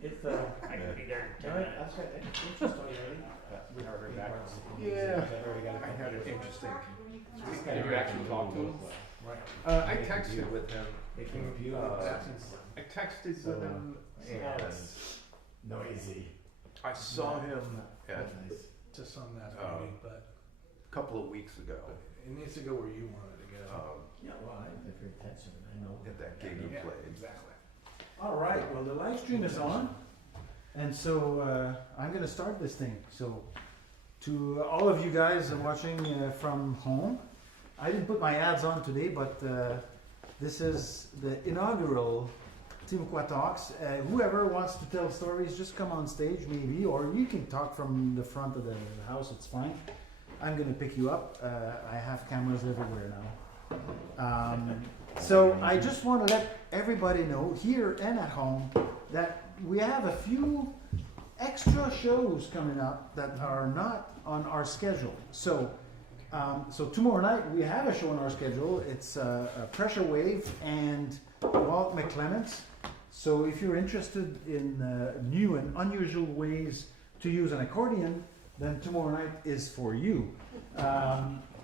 If, I could be there in 10 alright, minutes. that's right, interesting, already. We never heard back. Yeah, I've already got a I couple had an of- interesting. Did you actually talk to him? Right. I texted with him. They can review I texted with him and noisy. I saw him at Nice. Just on that Oh. meeting, but a couple of weeks ago it needs to go where you want it to go. Yeah, well, I have your attention, I know. at that gig you Yeah, played. exactly. All right, well, the live stream is on, and so I'm gonna start this thing. So, to all of you guys watching from home, I didn't put my ads on today, but this is the inaugural Timucua Talks. Whoever wants to tell stories, just come on stage maybe, or you can talk from the front of the house, it's fine. I'm gonna pick you up. I have cameras everywhere now. So I just want to let everybody know here and at home that we have a few extra shows coming up that are not on our schedule. So tomorrow night we have a show on our schedule. It's a Pressure Wave and Walt McClement. So if you're interested in new and unusual ways to use an accordion, then tomorrow night is for you.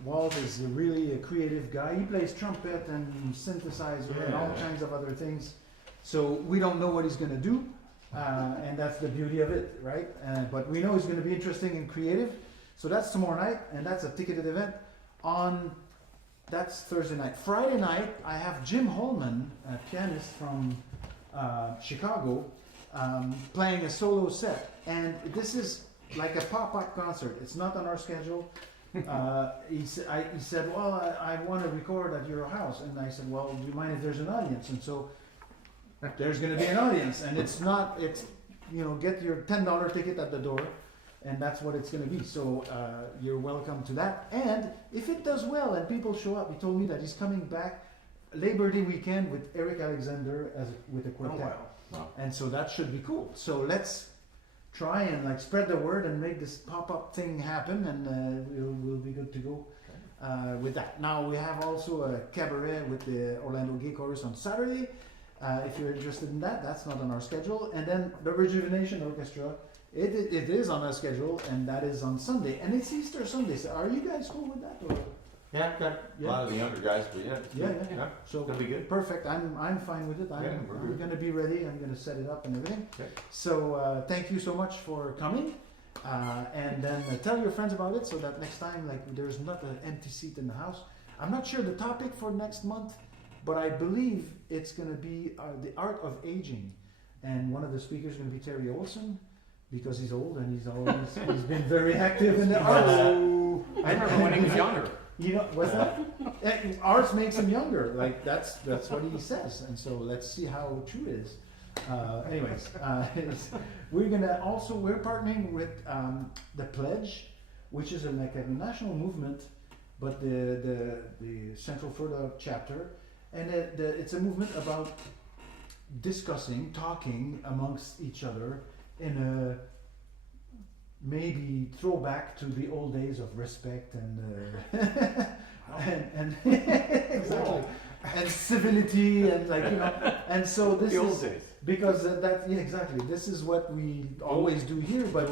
Walt is really a creative guy. He plays trumpet and synthesizer and all kinds of other things. So we don't know what he's going to do, and that's the beauty of it, right? But we know he's going to be interesting and creative. So that's tomorrow night, and that's a ticketed event. That's Thursday night. Friday night, I have Jim Holman, a pianist from Chicago, playing a solo set, and this is like a pop-up concert. It's not on our schedule. He said, well, I want to record at your house. And I said, well, do you mind if there's an audience? And so there's going to be an audience. And it's, get your $10 ticket at the door. And that's what it's going to be. So you're welcome to that. And if it does well and people show up, he told me that he's coming back Labor Day weekend with Eric Alexander with a quartet. Oh, wow. And so that should be cool. So let's try and spread the word and make this pop-up thing happen, and we'll be good to go with that. Now we have also a cabaret with the Orlando Gay Chorus on Saturday. If you're interested in that, that's not on our schedule. And then the Rejuvenation Orchestra, it is on our schedule, and that is on Sunday. And it's Easter Sunday. So are you guys cool with that? Or? Yeah, got a lot of the younger guys, but Yeah. So That'll be good. Perfect. I'm fine with it. I'm going to be ready. I'm going to set it up and everything. Okay. So thank you so much for coming. And then tell your friends about it so that next time, there's not an empty seat in the house. I'm not sure the topic for next month, but I believe it's going to be the art of aging. And one of the speakers is going to be Terry Olson, because he's old and he's been very active in the arts. I remember when he was younger. You know, what's that? Arts makes him younger. That's what he says. And so let's see how true it is. Anyways, we're partnering with the Pledge, which is a national movement, but the Central Florida chapter, and it's a movement about talking amongst each other in a maybe throwback to the old days of respect and and exactly, and civility and and so this is because exactly, this is what we always do here, but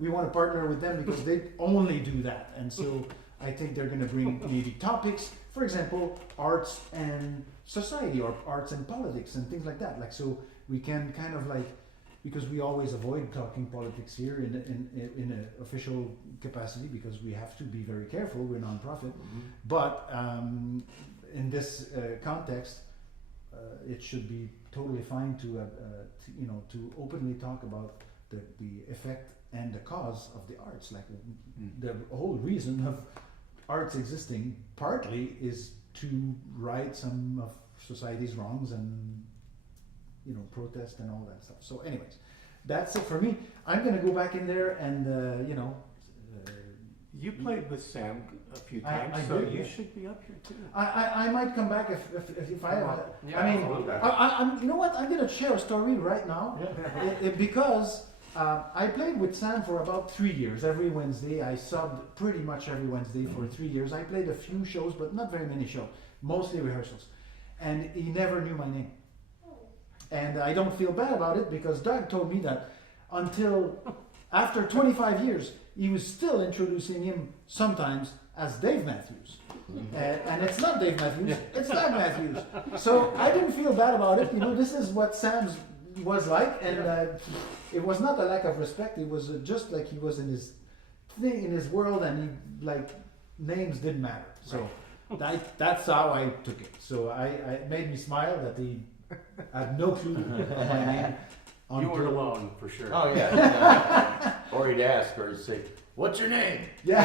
we want to partner with them because they only do that, and so I think they're going to bring maybe topics, for example, arts and society or arts and politics and things like that, so we can kind of because we always avoid talking politics here in an official capacity because we have to be very careful. We're a nonprofit, but in this context, it should be totally fine to openly talk about the effect and the cause of the arts. The whole reason of arts existing partly is to right some of society's wrongs and protest and all that stuff. So anyways, that's it for me. I'm going to go back in there and, You played with Sam a few times, I so did, you yeah. should be up here too. I might come back if I have. Yeah, I mean, I'll I'm, you know what? I'm going to share a story right now because I played with Sam for about 3 years. Every Wednesday, I subbed pretty much every Wednesday for 3 years. I played a few shows, but not very many shows, mostly rehearsals. And he never knew my name. And I don't feel bad about it because Doug told me that until after 25 years, he was still introducing him sometimes as Dave Mathews. And it's not Dave Mathews, it's Doug Mathews. So I didn't feel bad about it. You know, this is what Sam's was like, and it was not a lack of respect. It was just like he was in his thing, in his world, and he like names didn't matter. So that's how I took it. So it made me smile that he had no clue of my name. You weren't alone, for sure. Oh yeah. Or he'd ask, or he'd say, "What's your name?" Yeah.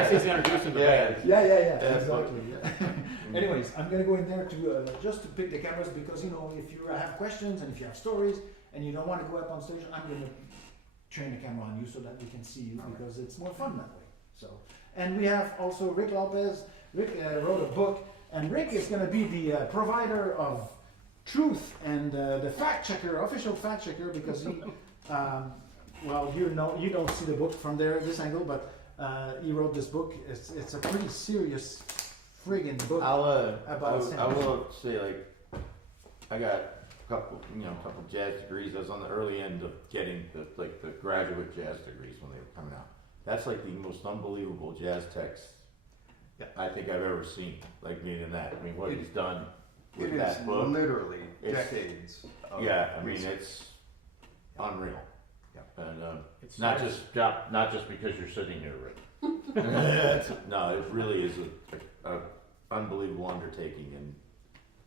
As he's introducing the band. Yeah, That's exactly. Anyways, I'm gonna go in there to just to pick the cameras because you know if you have questions and if you have stories and you don't want to go up on stage, I'm gonna train the camera on you so that we can see you because it's more fun that way. So, and we have also Rick Lopez. Rick wrote a book, and Rick is gonna be the provider of truth and the fact checker, official fact checker, because he. Well, you don't see the book from this angle, but he wrote this book. It's a pretty serious friggin' book about Sam. I will say, like, I got a couple jazz degrees. I was on the early end of getting the graduate jazz degrees when they were coming out. That's like the most unbelievable jazz text I think I've ever seen. Like, meaning that. I mean, what he's done with It that is book. literally It's- decades. Of I mean, research. it's unreal. Yeah. And It's not just because you're sitting here, Rick. No, it really is a unbelievable undertaking, and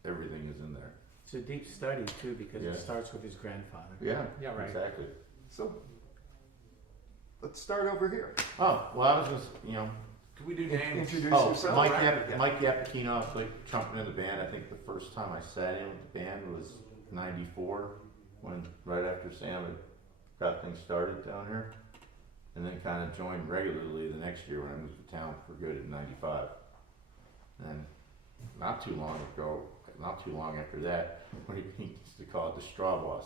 everything is in there. It's a deep study, too, because Yeah. it starts with his grandfather. Yeah, Yeah, right. exactly. So, let's start over here. Oh, well, I was just, Can we do names? Introduce oh, yourself. Mike Yeah. Iapichino, I played trumpet in the band. I think the first time I sat in with the band was '94, right after Sam had got things started down here, and then kind of joined regularly the next year when I moved to town for good in '95. And not too long after that, when he used to call it the straw boss.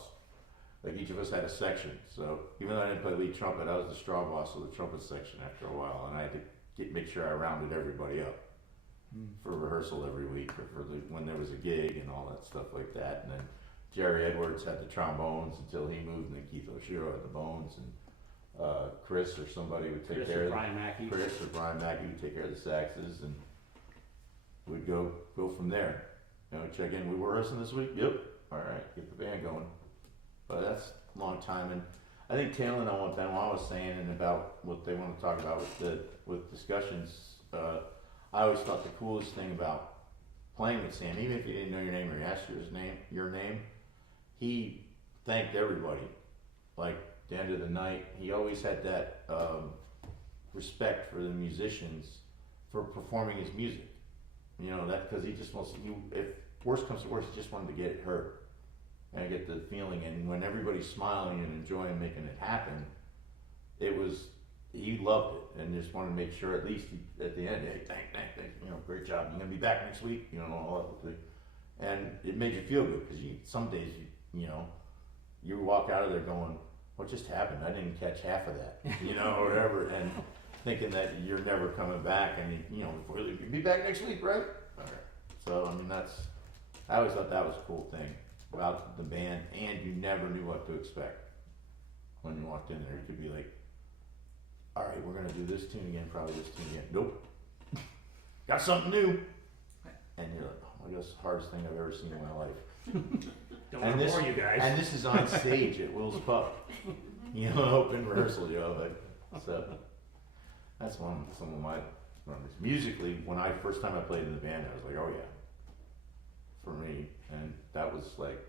Like each of us had a section, so even though I didn't play lead trumpet, I was the straw boss of the trumpet section after a while, and I had to make sure I rounded everybody up for rehearsal every week, or when there was a gig and all that stuff like that. And then Jerry Edwards had the trombones until he moved, and then Keith O'Shiro had the bones, and Chris or somebody would take care of Brian Mackey. Chris or Brian Mackey would take care of the saxes, and we'd go from there. Check in. We rehearsing this week? Yep. All right, get the band going. But that's a long time, and I think tailing on what Benoit was saying and about what they want to talk about with discussions. I always thought the coolest thing about playing with Sam, even if he didn't know your name or he asked your name, he thanked everybody. Like at the end of the night, he always had that respect for the musicians for performing his music. That because he just wants if worst comes to worst, he just wanted to get it heard and get the feeling. And when everybody's smiling and enjoying making it happen, he loved it and just wanted to make sure at least at the end, hey, thank, great job. You're gonna be back next week, all that thing. And it made you feel good because some days you walk out of there going, what just happened? I didn't catch half of that, or whatever, and thinking that you're never coming back, and before you'll be back next week, right? Okay. So I mean, I always thought that was a cool thing about the band, and you never knew what to expect when you walked in there. You could be like, all right, we're gonna do this tune again, probably this tune again. Nope, got something new, and you're like, oh my gosh, the hardest thing I've ever seen in my life. Don't want to bore you guys. And this is on stage at Will's Pub, open rehearsal, so that's some of my memories. Musically, when first time I played in the band, I was like, oh yeah, for me, and that was like,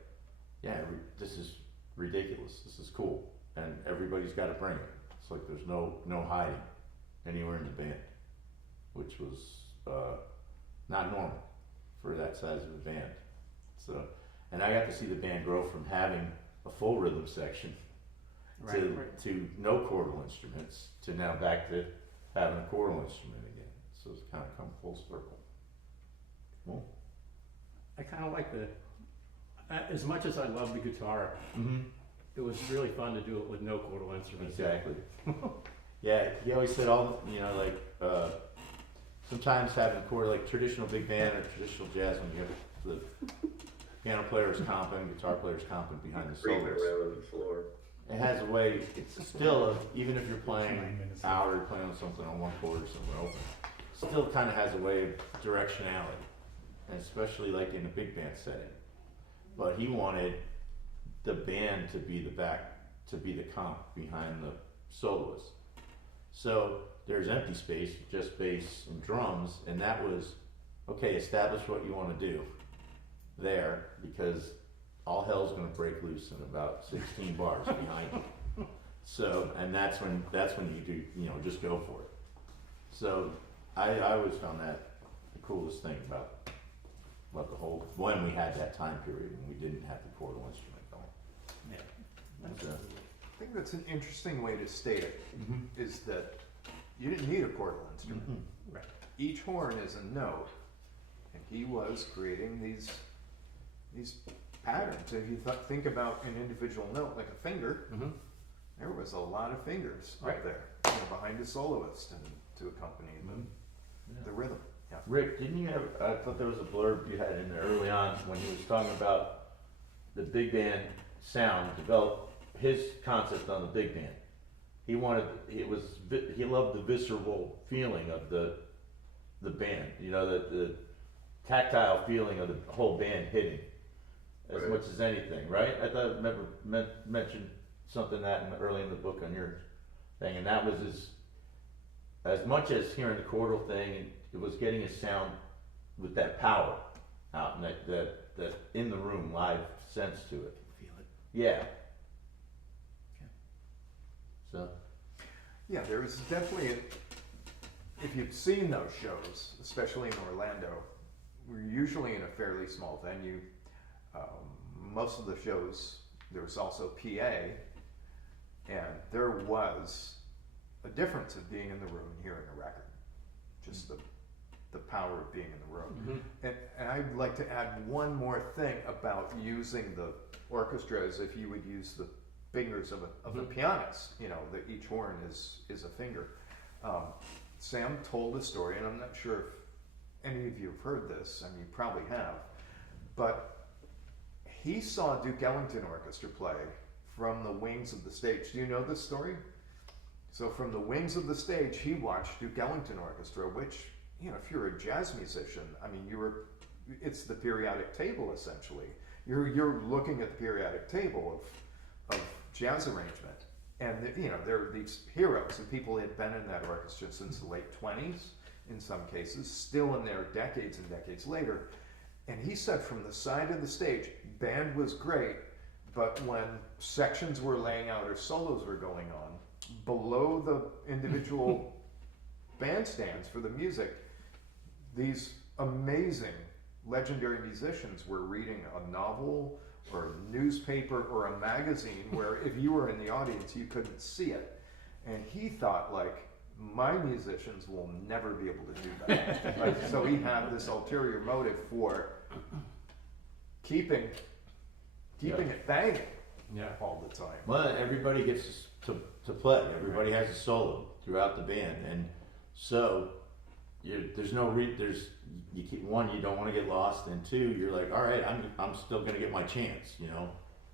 yeah, this is ridiculous. This is cool, and everybody's got to bring it. It's like there's no hiding anywhere in the band, which was not normal for that size of a band. So, and I got to see the band grow from having a full rhythm section to no chordal instruments to now back to having a chordal instrument again. So it's kind of come full circle. Cool. I kind of like as much as I love the guitar, it was really fun to do it with no chordal instruments. Exactly. Yeah, he always said sometimes having chord, like traditional big band or traditional jazz, when you have piano players comping, guitar players comping behind the Creeping solos. around on the floor. It has a way, it's still, even if you're playing out or playing on something on one chord or something open, still kind of has a way of directionality, and especially like in a big band setting. But he wanted the band to be the comp behind the soloist. So there's empty space, just bass and drums, and that was, okay, establish what you want to do there, because all hell's gonna break loose in about 16 bars behind you. So, and that's when you do, just go for it. So I always found that the coolest thing about the whole, when we had that time period when we didn't have the chordal instrument going. Yeah. So, I think that's an interesting way to state it, is that you didn't need a chordal instrument. mhm. Right. Each horn is a note, and he was creating these patterns. If you think about an individual note, like a finger, Mm-hmm. there was a lot of fingers Right. up there, behind a soloist and to accompany the rhythm. Yeah. Rick, didn't you have, I thought there was a blurb you had in there early on when he was talking about the big band sound, develop his concept on the big band. He loved the visceral feeling of the band, the tactile feeling of the whole band hitting as Right. much as anything, right? I thought I remember mentioned something early in the book on your thing, and that was as much as hearing the chordal thing, it was getting a sound with that power out and that in the room live sense to it. Feel it. Yeah. So. Yeah, there was definitely, if you've seen those shows, especially in Orlando, we're usually in a fairly small venue. Most of the shows, there was also PA, and there was a difference of being in the room and hearing a record. Just the power of being in the room. Mm-hmm. And I'd like to add one more thing about using the orchestra as if you would use the fingers of a pianist, that each horn is a finger. Sam told a story, and I'm not sure if any of you have heard this, and you probably have, but he saw Duke Ellington Orchestra play from the wings of the stage. Do you know this story? So from the wings of the stage, he watched Duke Ellington Orchestra, which, if you're a jazz musician, it's the periodic table essentially. You're looking at the periodic table of jazz arrangement, and there are these heroes, and people had been in that orchestra since the late 20s, in some cases, still in there decades and decades later. And he said from the side of the stage, band was great, but when sections were laying out or solos were going on, below the individual bandstands for the music, these amazing legendary musicians were reading a novel or a newspaper or a magazine where if you were in the audience you couldn't see it. And he thought, my musicians will never be able to do that. So he had this ulterior motive for keeping it banging all the time. Well, everybody gets to play. Everybody has a solo throughout the band, and so there's no one, you don't want to get lost, and two, you're like, all right, I'm still gonna get my chance,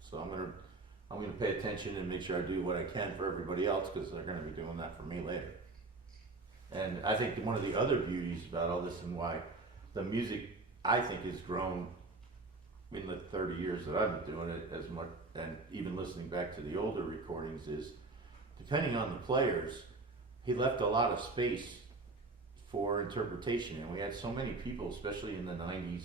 So I'm gonna pay attention and make sure I do what I can for everybody else, because they're gonna be doing that for me later. And I think one of the other beauties about all this and why the music, I think, has grown in the 30 years that I've been doing it as much, and even listening back to the older recordings, is depending on the players, he left a lot of space for interpretation, and we had so many people, especially in the 90s,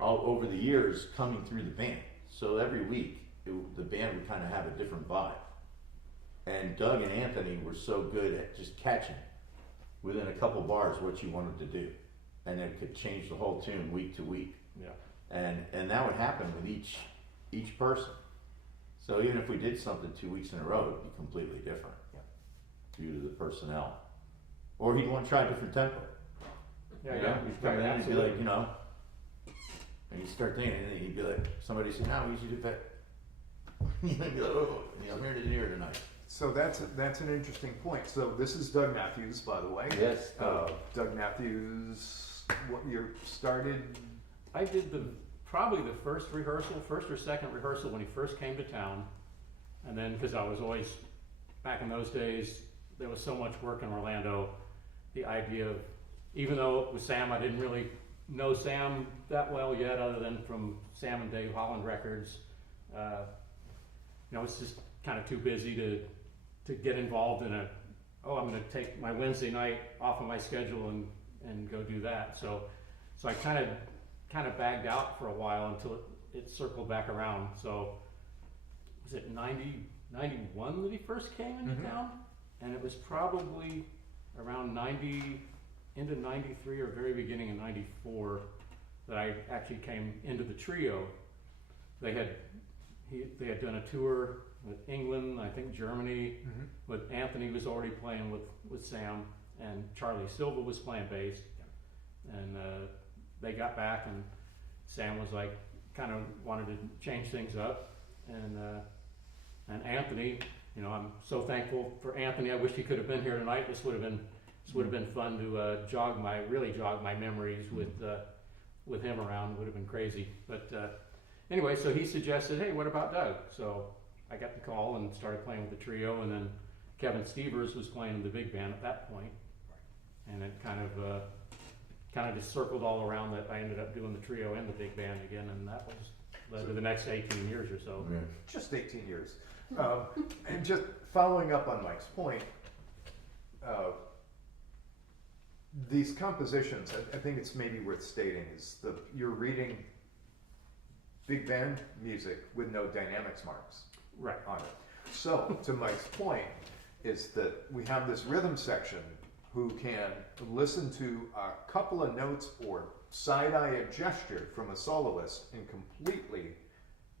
all over the years coming through the band. So every week, the band would kind of have a different vibe. And Doug and Anthony were so good at just catching within a couple bars what you wanted to do, and it could change the whole tune week to week. Yeah. And that would happen with each person. So even if we did something 2 weeks in a row, it'd be completely different due to the personnel. Or he'd want to try a different tempo. He'd come in and be like, and you start thinking, and he'd be like, somebody said, no, we usually do that. You'd be like, oh, I'm here to hear tonight. So that's an interesting point. So this is Doug Mathews, by the way. Yes. Doug Mathews, what year started? I did the probably the first or second rehearsal when he first came to town. And then, because I was always, back in those days, there was so much work in Orlando, the idea of, even though it was Sam, I didn't really know Sam that well yet, other than from Sam and Dave Holland records. It's just kind of too busy to get involved in I'm going to take my Wednesday night off of my schedule and go do that. So I kind of bagged out for a while until it circled back around. So was it 91 that he first came into town? And it was probably around 90 into 93 or very beginning of 94 that I actually came into the trio. They had done a tour with England, I think Germany, with Anthony was already playing with Sam, and Charlie Silva was playing bass. And they got back, and Sam was like, kind of wanted to change things up. And Anthony, I'm so thankful for Anthony. I wish he could have been here tonight. This would have been fun to jog my memories with him around. It would have been crazy. But anyway, so he suggested, hey, what about Doug? So I got the call and started playing with the trio, and then Kevin Stevers was playing in the big band at that point. And it kind of just circled all around that I ended up doing the trio and the big band again, and that led to the next 18 years or so. Yeah. Just 18 years. And just following up on Mike's point, these compositions, I think it's maybe worth stating, is you're reading big band music with no dynamics marks on it. So, to Mike's point, is that we have this rhythm section who can listen to a couple of notes or side-eye a gesture from a soloist and completely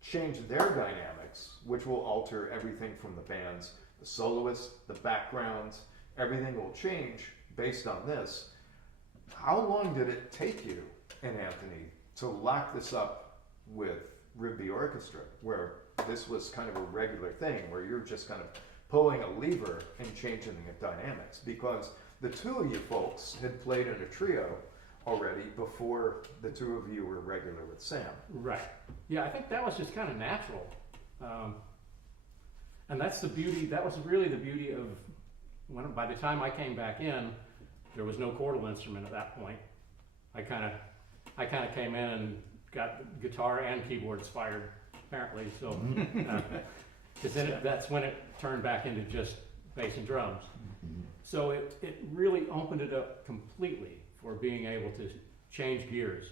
change their dynamics, which will alter everything from the bands, the soloist, the backgrounds, everything will change based on this. How long did it take you and Anthony to lock this up with Rigby Orchestra, where this was kind of a regular thing, where you're just kind of pulling a lever and changing the dynamics? Because the two of you folks had played in a trio already before the two of you were regular with Sam. Right. Yeah, I think that was just kind of natural. And that's the beauty, that was really the beauty of by the time I came back in, there was no chordal instrument at that point. I kind of came in and got guitar and keyboards fired, apparently. So, because that's when it turned back into just bass and drums. So it really opened it up completely for being able to change gears.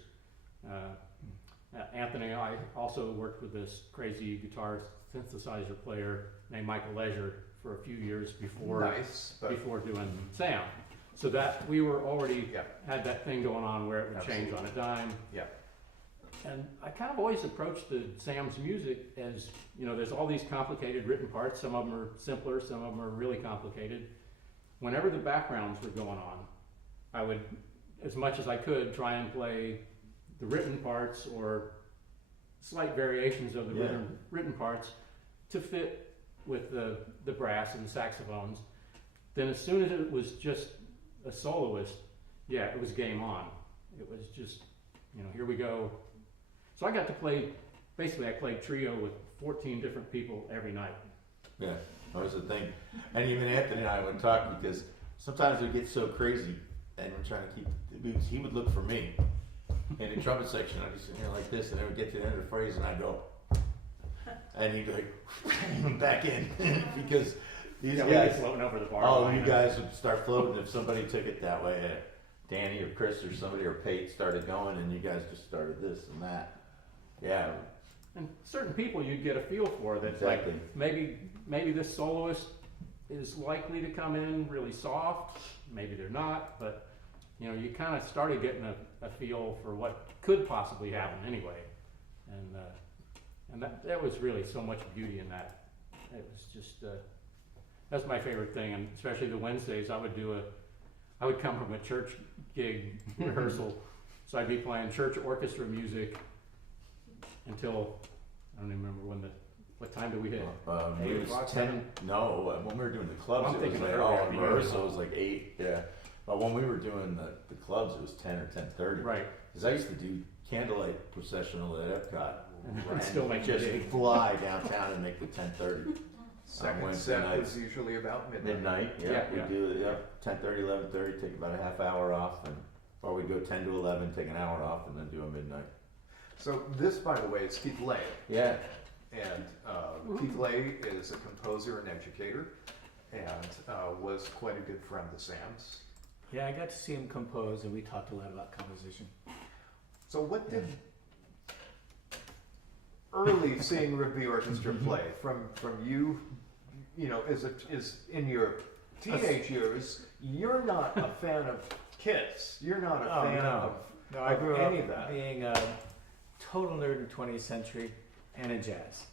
Anthony and I also worked with this crazy guitar synthesizer player named Michael Leisure for a few years before doing Sam. So that we were already had that thing going on where it would change on a dime. Yeah. And I kind of always approached Sam's music as, there's all these complicated written parts. Some of them are simpler, some of them are really complicated. Whenever the backgrounds were going on, I would, as much as I could, try and play the written parts or slight variations of the written parts to fit with the brass and the saxophones. Then as soon as it was just a soloist, it was game on. It was just, here we go. So I got to play, basically I played trio with 14 different people every night. Yeah, that was the thing. And even Anthony and I would talk, because sometimes it would get so crazy and we're trying to keep, he would look for me in the trumpet section. I'd be sitting here like this, and I would get to the end of the phrase and I'd go, and he'd be like, back in, because these guys, floating over the bar. oh, you guys would start floating if somebody took it that way. Danny or Chris or somebody or Pate started going, and you guys just started this and that. Yeah. And certain people you'd get a feel for that, Exactly. like maybe this soloist is likely to come in really soft, maybe they're not, but you kind of started getting a feel for what could possibly happen anyway. And that was really so much beauty in that. It was just that's my favorite thing, and especially the Wednesdays I would come from a church gig rehearsal, so I'd be playing church orchestra music until I don't even remember what time did we hit? 8 It was o'clock, 10. 7? No, when we were doing the clubs, I'm it was thinking like, earlier. rehearsal was like 8. Yeah, but when we were doing the clubs, it was 10 or 10:30. Right. Because I used to do candlelight processional at Epcot. And still make just it big. fly downtown and make the 10:30. Second Wednesday set nights. is usually about midnight. Midnight, yeah, Yeah, we yeah. do, yeah, 10:30, 11:30, take about a half hour off, and, or we go 10 to 11, take an hour off, and then do a midnight. So this, by the way, is Keith Lay. Yeah, And Keith Lay is a composer and educator, and was quite a good friend of Sam's. Yeah, I got to see him compose, and we talked a lot about composition. So what did early seeing Rugby Orchestra play from you, you know, is in your teenage years, you're not a fan of Kiss. You're not a fan of No, I grew up any of that. being a total nerd in 20th century and in jazz.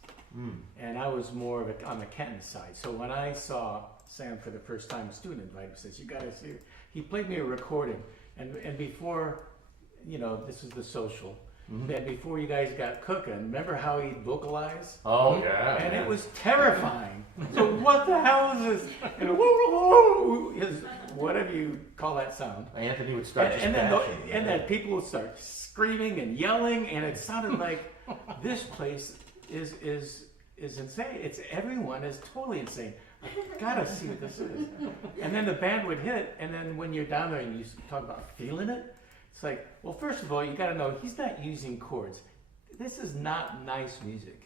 And I was more of on the Kenton side. So when I saw Sam for the first time, a student invited me, says, "You got to see." He played me a recording, and before, you know, this is the social. And before you guys got cooking, remember how he'd vocalize? oh, yeah. And it was terrifying. So what the hell is this? And whoa, is whatever you call that sound. Anthony would start just And bashing. then people would start screaming and yelling, and it sounded like this place is insane. It's everyone is totally insane. I gotta see what this is. And then the band would hit, and then when you're down there and you talk about feeling it, it's like, well, first of all, you gotta know he's not using chords. This is not nice music.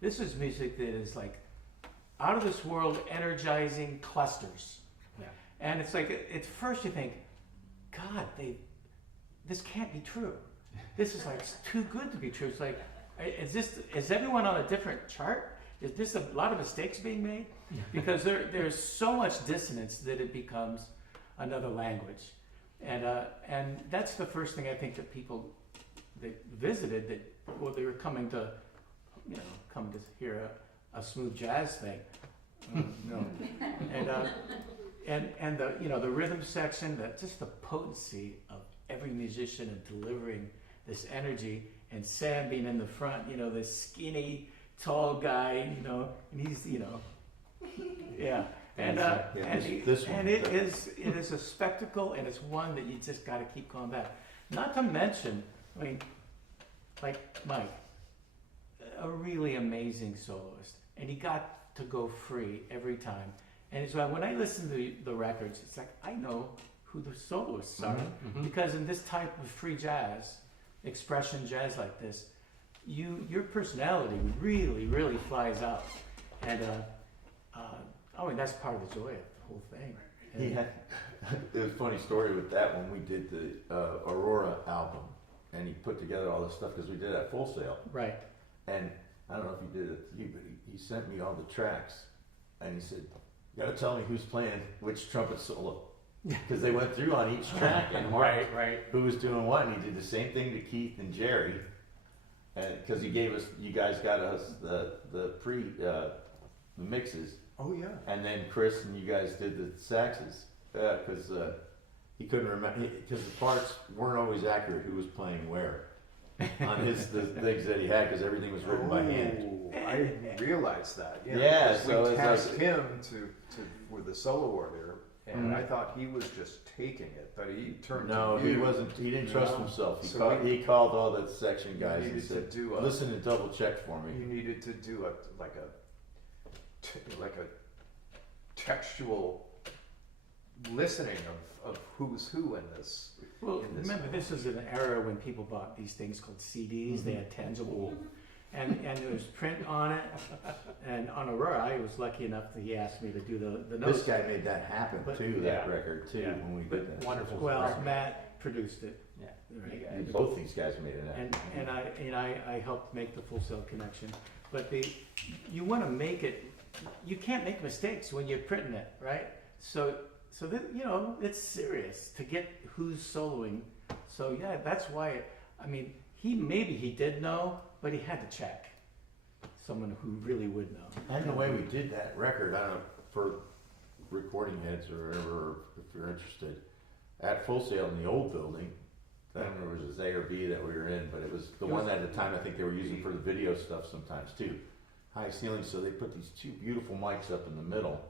This is music that is like out of this world, energizing clusters. Yeah. And it's like, at first you think, God, this can't be true. This is like it's too good to be true. It's like, is everyone on a different chart? Is this a lot of mistakes being made? Because there's so much dissonance that it becomes another language. And that's the first thing I think that people that visited they were coming to, you know, come to hear a smooth jazz thing. No. And the, you know, the rhythm section, just the potency of every musician and delivering this energy, and Sam being in the front, you know, this skinny, tall guy, you know, and he's, you know, yeah. And it is a spectacle, and it's one that you just got to keep going back. Not to mention, I mean, like Mike, a really amazing soloist, and he got to go free every time. And so when I listen to the records, it's like I know who the soloists are, because in this type of free jazz, expression jazz like this, your personality really, really flies out, and I mean that's part of the joy of the whole thing. He had, there was a funny story with that when we did the Aurora album, and he put together all this stuff because we did it at Full Sail. Right. And I don't know if he did it to you, but he sent me all the tracks, and he said, "You got to tell me who's playing which trumpet solo," because they went through on each track and marked who was doing what. And he did the same thing to Keith and Jerry, and because he gave us, you guys got us the pre mixes. Oh yeah. And then Chris and you guys did the saxes, because he couldn't remember, because the parts weren't always accurate who was playing where on the things that he had, because everything was written by hand. I didn't realize that. Yeah, because so we it's tasked like- him to with the solo warrior, and I thought he was just taking it, but he turned No, to you. he wasn't. He didn't trust No. himself. He, So he called all the section guys and needed to said, do a- "Listen and double check for You me." needed to do a textual listening of who's who in this. Well, in this remember, this was an era when people bought these things called CDs. They had tangible, and there was print on it. And on Aurora, I was lucky enough that he asked me to do the notes. This guy made that happen But- too. That yeah. record too. Yeah. When we But did that. wonderful. Well, Matt produced it. Yeah. Right. And both these guys made it happen. And I helped make the Full Sail connection. But you want to make it. You can't make mistakes when you're printing it, right? So that, you know, it's serious to get who's soloing. So yeah, that's why. I mean, he did know, but he had to check someone who really would know. And the way we did that record, I don't know, for recording heads or whatever, if you're interested, at Full Sail in the old building, I don't remember if it was A or B that we were in, but it was the one at the time I think they were using for the video stuff sometimes too. High ceilings, so they put these two beautiful mics up in the middle.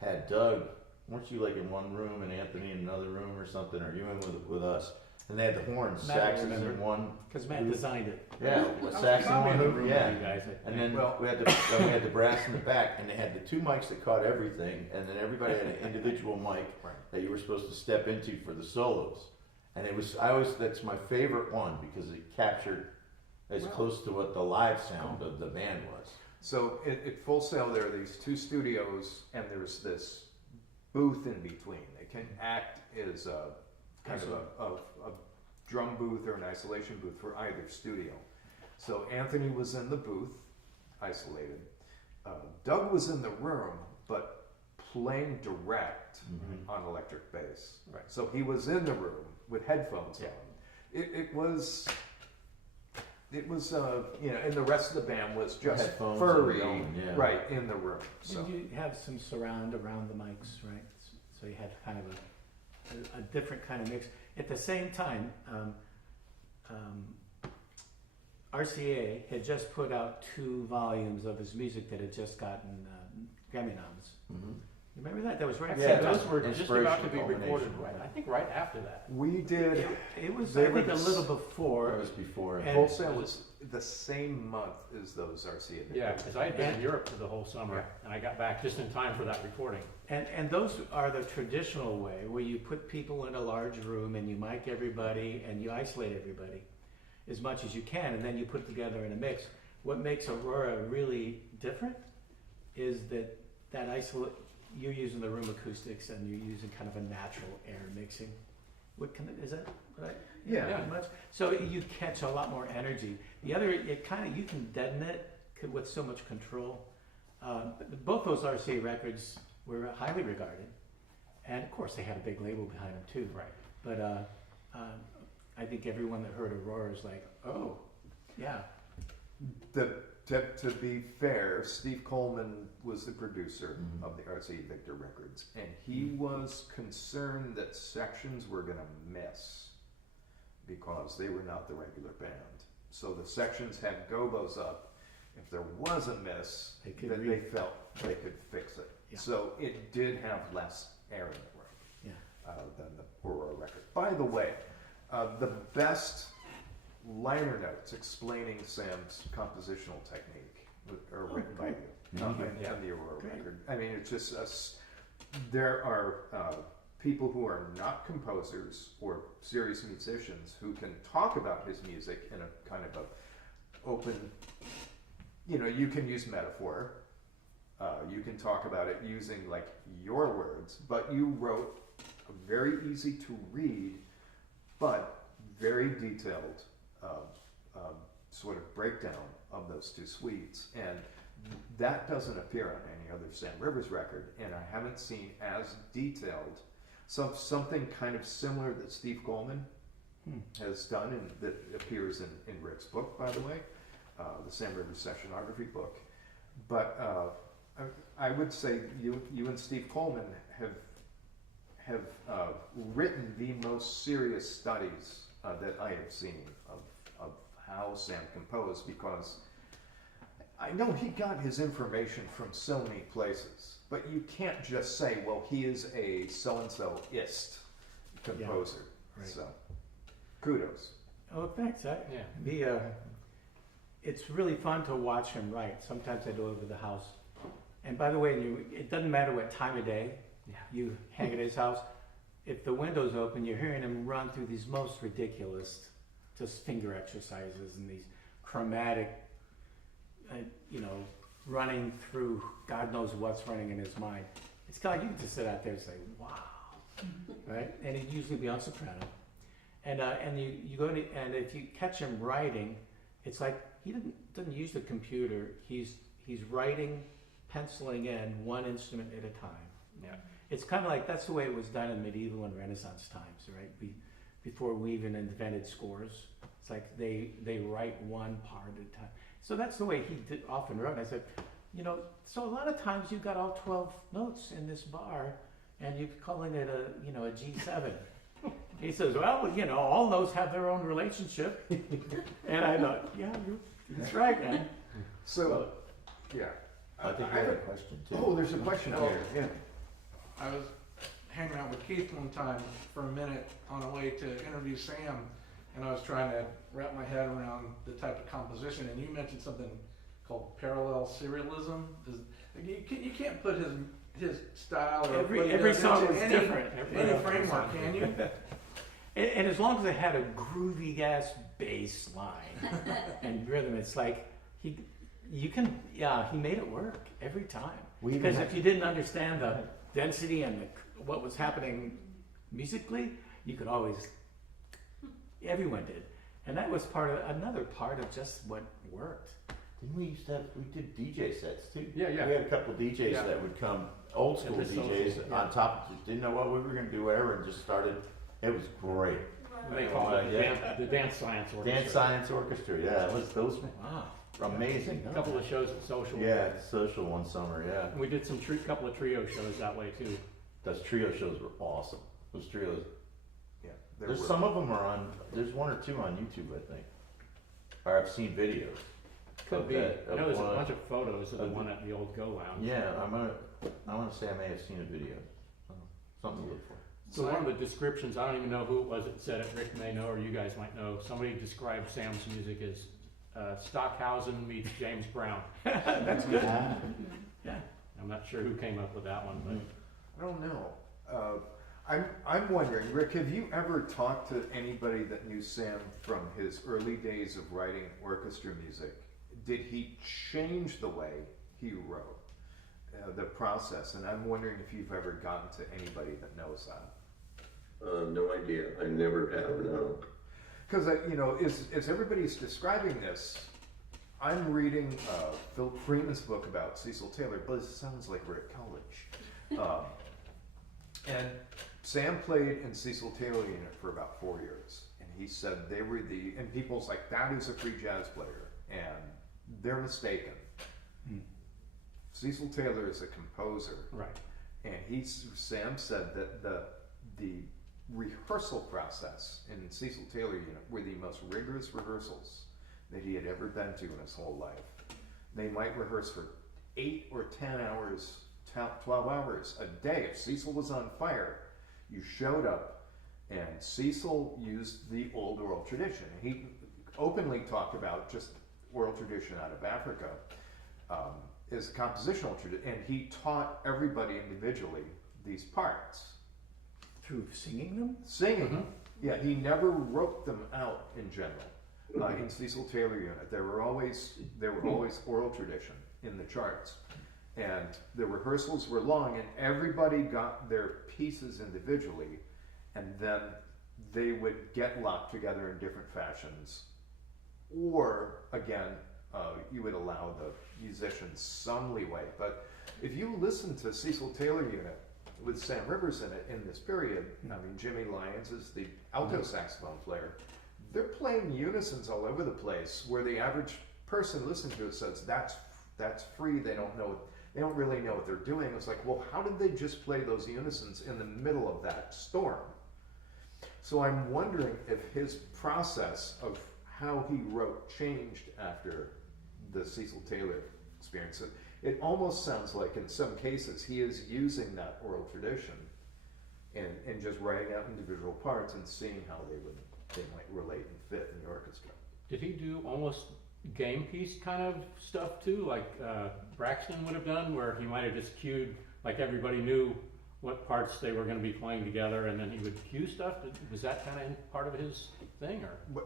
Had Doug, weren't you like in one room and Anthony in another room or something, or you in with us? And they had the horns, Matt saxes remember. in one. Because Matt designed it. Yeah, I was sax in probably one in the hoop, room yeah. with you guys, I And think. then we had the brass in the back, and they had the two mics that caught everything, and then everybody had an individual mic Right. that you were supposed to step into for the solos. And that's my favorite one because it captured as close to what the live sound of the band was. So at Full Sail, there are these two studios, and there's this booth in between. It can act as a kind of a drum booth or an isolation booth for either studio. So Anthony was in the booth, isolated. Doug was in the room, but playing direct on electric bass. Right. So he was in the room with headphones on. It was, and the rest of the band was just Headphones furry, and going, yeah. right, in the room. So And you have some surround around the mics, right? So you had kind of a different kind of mix. At the same time, RCA had just put out 2 volumes of his music that had just gotten Grammy noms. Mm-hmm. You remember that? That was right. Yeah, at the same Those time. were just about to be Inspiration recorded, culmination. right? I think right after that. we did. It was, They I were think, a the little That before. was before. And- Full Sail was the same month as those RCA. Yeah, because I had been in And- Europe for the whole summer, and I got back just in time for that recording. And those are the traditional way, where you put people in a large room and you mic everybody and you isolate everybody as much as you can, and then you put together in a mix. What makes Aurora really different is that you're using the room acoustics and you're using kind of a natural air mixing. Is that right? Yeah. Pretty much. So you catch a lot more energy. The other, you can deaden it with so much control. Both those RCA records were highly regarded, and of course they had a big label behind them too. Right. But I think everyone that heard Aurora is like, oh, yeah. To be fair, Steve Coleman was the producer of the RCA Victor records, and he was concerned that sections were going to miss because they were not the regular band. So the sections had gobos up. If there was a miss, They could that they felt they could fix it. Yeah. So it did have less air in the room Yeah. than the Aurora record. By the way, the best liner notes explaining Sam's compositional technique are written by you on the Aurora Great. record. I mean, it's just there are people who are not composers or serious musicians who can talk about his music in a kind of a open, you can use metaphor, you can talk about it using like your words, but you wrote a very easy to read but very detailed sort of breakdown of those 2 suites, and that doesn't appear on any other Sam Rivers record, and I haven't seen as detailed something kind of similar that Steve Coleman has done, and that appears in Rick's book, by the way, the Sam Rivers Sessionography book. But I would say you and Steve Coleman have written the most serious studies that I have seen of how Sam composed, because I know he got his information from so many places, but you can't just say, well, he is a so-and-so-ist composer. right. So, kudos. Oh, thanks. Yeah. It's really fun to watch him write. Sometimes I go over to the house, and by the way, it doesn't matter what time of day you hang at his house. If the window's open, you're hearing him run through these most ridiculous, just finger exercises and these chromatic, running through God knows what's running in his mind. It's kind of, you can just sit out there and say, wow, right? And he'd usually be on soprano. And you go to, and if you catch him writing, it's like he doesn't use the computer. He's writing, penciling in one instrument at a time. Yeah. It's kind of like that's the way it was done in medieval and Renaissance times, right? Before we even invented scores, it's like they write one part at a time. So that's the way he often wrote. And I said, so a lot of times you've got all 12 notes in this bar, and you're calling it a G7. He says, well, all notes have their own relationship. And I thought, yeah, that's right, man. So, yeah. I think I have a question too. Oh, there's a question here. Yeah. I was hanging out with Keith one time for a minute on a way to interview Sam, and I was trying to wrap my head around the type of composition, and you mentioned something called parallel serialism. You can't put his style or what he Every does song into was any, different. any framework, can you? And as long as it had a groovy ass bass line and rhythm, it's like he made it work every time. We even Because had- if you didn't understand the density and what was happening musically, you could always. Everyone did, and that was another part of just what worked. Didn't we used to have, we did DJ sets too? Yeah, yeah. We had a couple DJs Yeah. that would come, old school Every social, DJs yeah. on top, just didn't know what we were gonna do, whatever, and just started, it was great. They call it Yeah. the Dance Science Orchestra. Dance Science Orchestra, yeah, those Wow. were amazing. A couple of shows at Social. Yeah, social one summer, yeah. We did some couple of trio shows that way too. Those trio shows were awesome. Those trios, Yeah, there's some of them are on, there's one or two on YouTube, I think. Or I've seen videos. Could of be. that, I know there's a one- bunch of photos of the of one at the old Go Lounge. Yeah, I wanna say I may have seen a video. So, something to look for. So one of the descriptions, I don't even know who it was that said it, Rick may know, or you guys might know, somebody described Sam's music as Stockhausen meets James Brown. That's good. Yeah. I'm not sure who came up with that one, but I don't know. I'm wondering, Rick, have you ever talked to anybody that knew Sam from his early days of writing orchestra music? Did he change the way he wrote, the process? And I'm wondering if you've ever gotten to anybody that knows that. No idea. I never have, no. Because, as everybody's describing this, I'm reading Philip Freeman's book about Cecil Taylor, but it sounds like we're at college. And Sam played in Cecil Taylor Unit for about 4 years. And he said they were and people's like, that is a free jazz player. And they're mistaken. Cecil Taylor is a composer. right. And Sam said that the rehearsal process in Cecil Taylor Unit were the most rigorous rehearsals that he had ever been to in his whole life. They might rehearse for 8 or 10 hours, 12 hours a day. If Cecil was on fire, you showed up, and Cecil used the old oral tradition. He openly talked about just oral tradition out of Africa as a compositional tradition, and he taught everybody individually these parts. Through singing them? Singing, yeah, he never wrote them out in general. In Cecil Taylor Unit, there were always oral tradition in the charts, and the rehearsals were long, and everybody got their pieces individually, and then they would get locked together in different fashions, or again, you would allow the musicians some leeway. But if you listen to Cecil Taylor Unit with Sam Rivers in it in this period, I mean, Jimmy Lyons is the alto saxophone player. They're playing unisons all over the place, where the average person listening to it says that's free. They don't really know what they're doing. It's like, well, how did they just play those unisons in the middle of that storm? So I'm wondering if his process of how he wrote changed after the Cecil Taylor experience. It almost sounds like in some cases he is using that oral tradition and just writing out individual parts and seeing how they might relate and fit in the orchestra. Did he do almost game piece kind of stuff too, like Braxton would have done, where he might have just cued, like everybody knew what parts they were going to be playing together, and then he would cue stuff? Was that kind of part of his thing, or?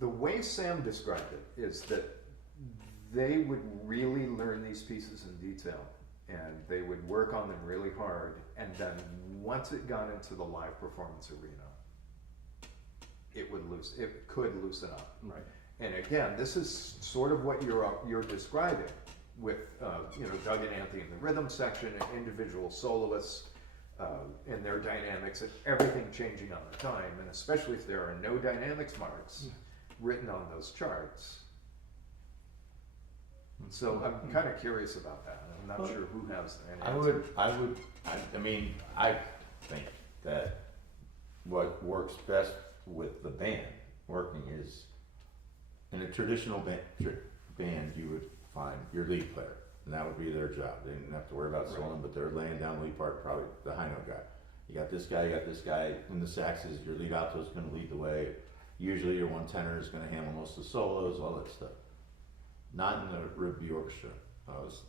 The way Sam described it is that they would really learn these pieces in detail, and they would work on them really hard, and then once it got into the live performance arena, it could loosen up. Right. And again, this is sort of what you're describing with Doug and Anthony in the rhythm section, and individual soloists and their dynamics, and everything changing on the time, and especially if there are no dynamics marks written on those charts. So I'm kind of curious about that. I'm not sure who has an answer. I think that what works best with the band working is, in a traditional band you would find your lead player, and that would be their job. They didn't have to worry about soloing, but they're laying down lead part, probably the high note guy. You got this guy, in the saxes, your lead alto is gonna lead the way. Usually your one tenor is gonna handle most of the solos, all that stuff. Not in the rugby orchestra.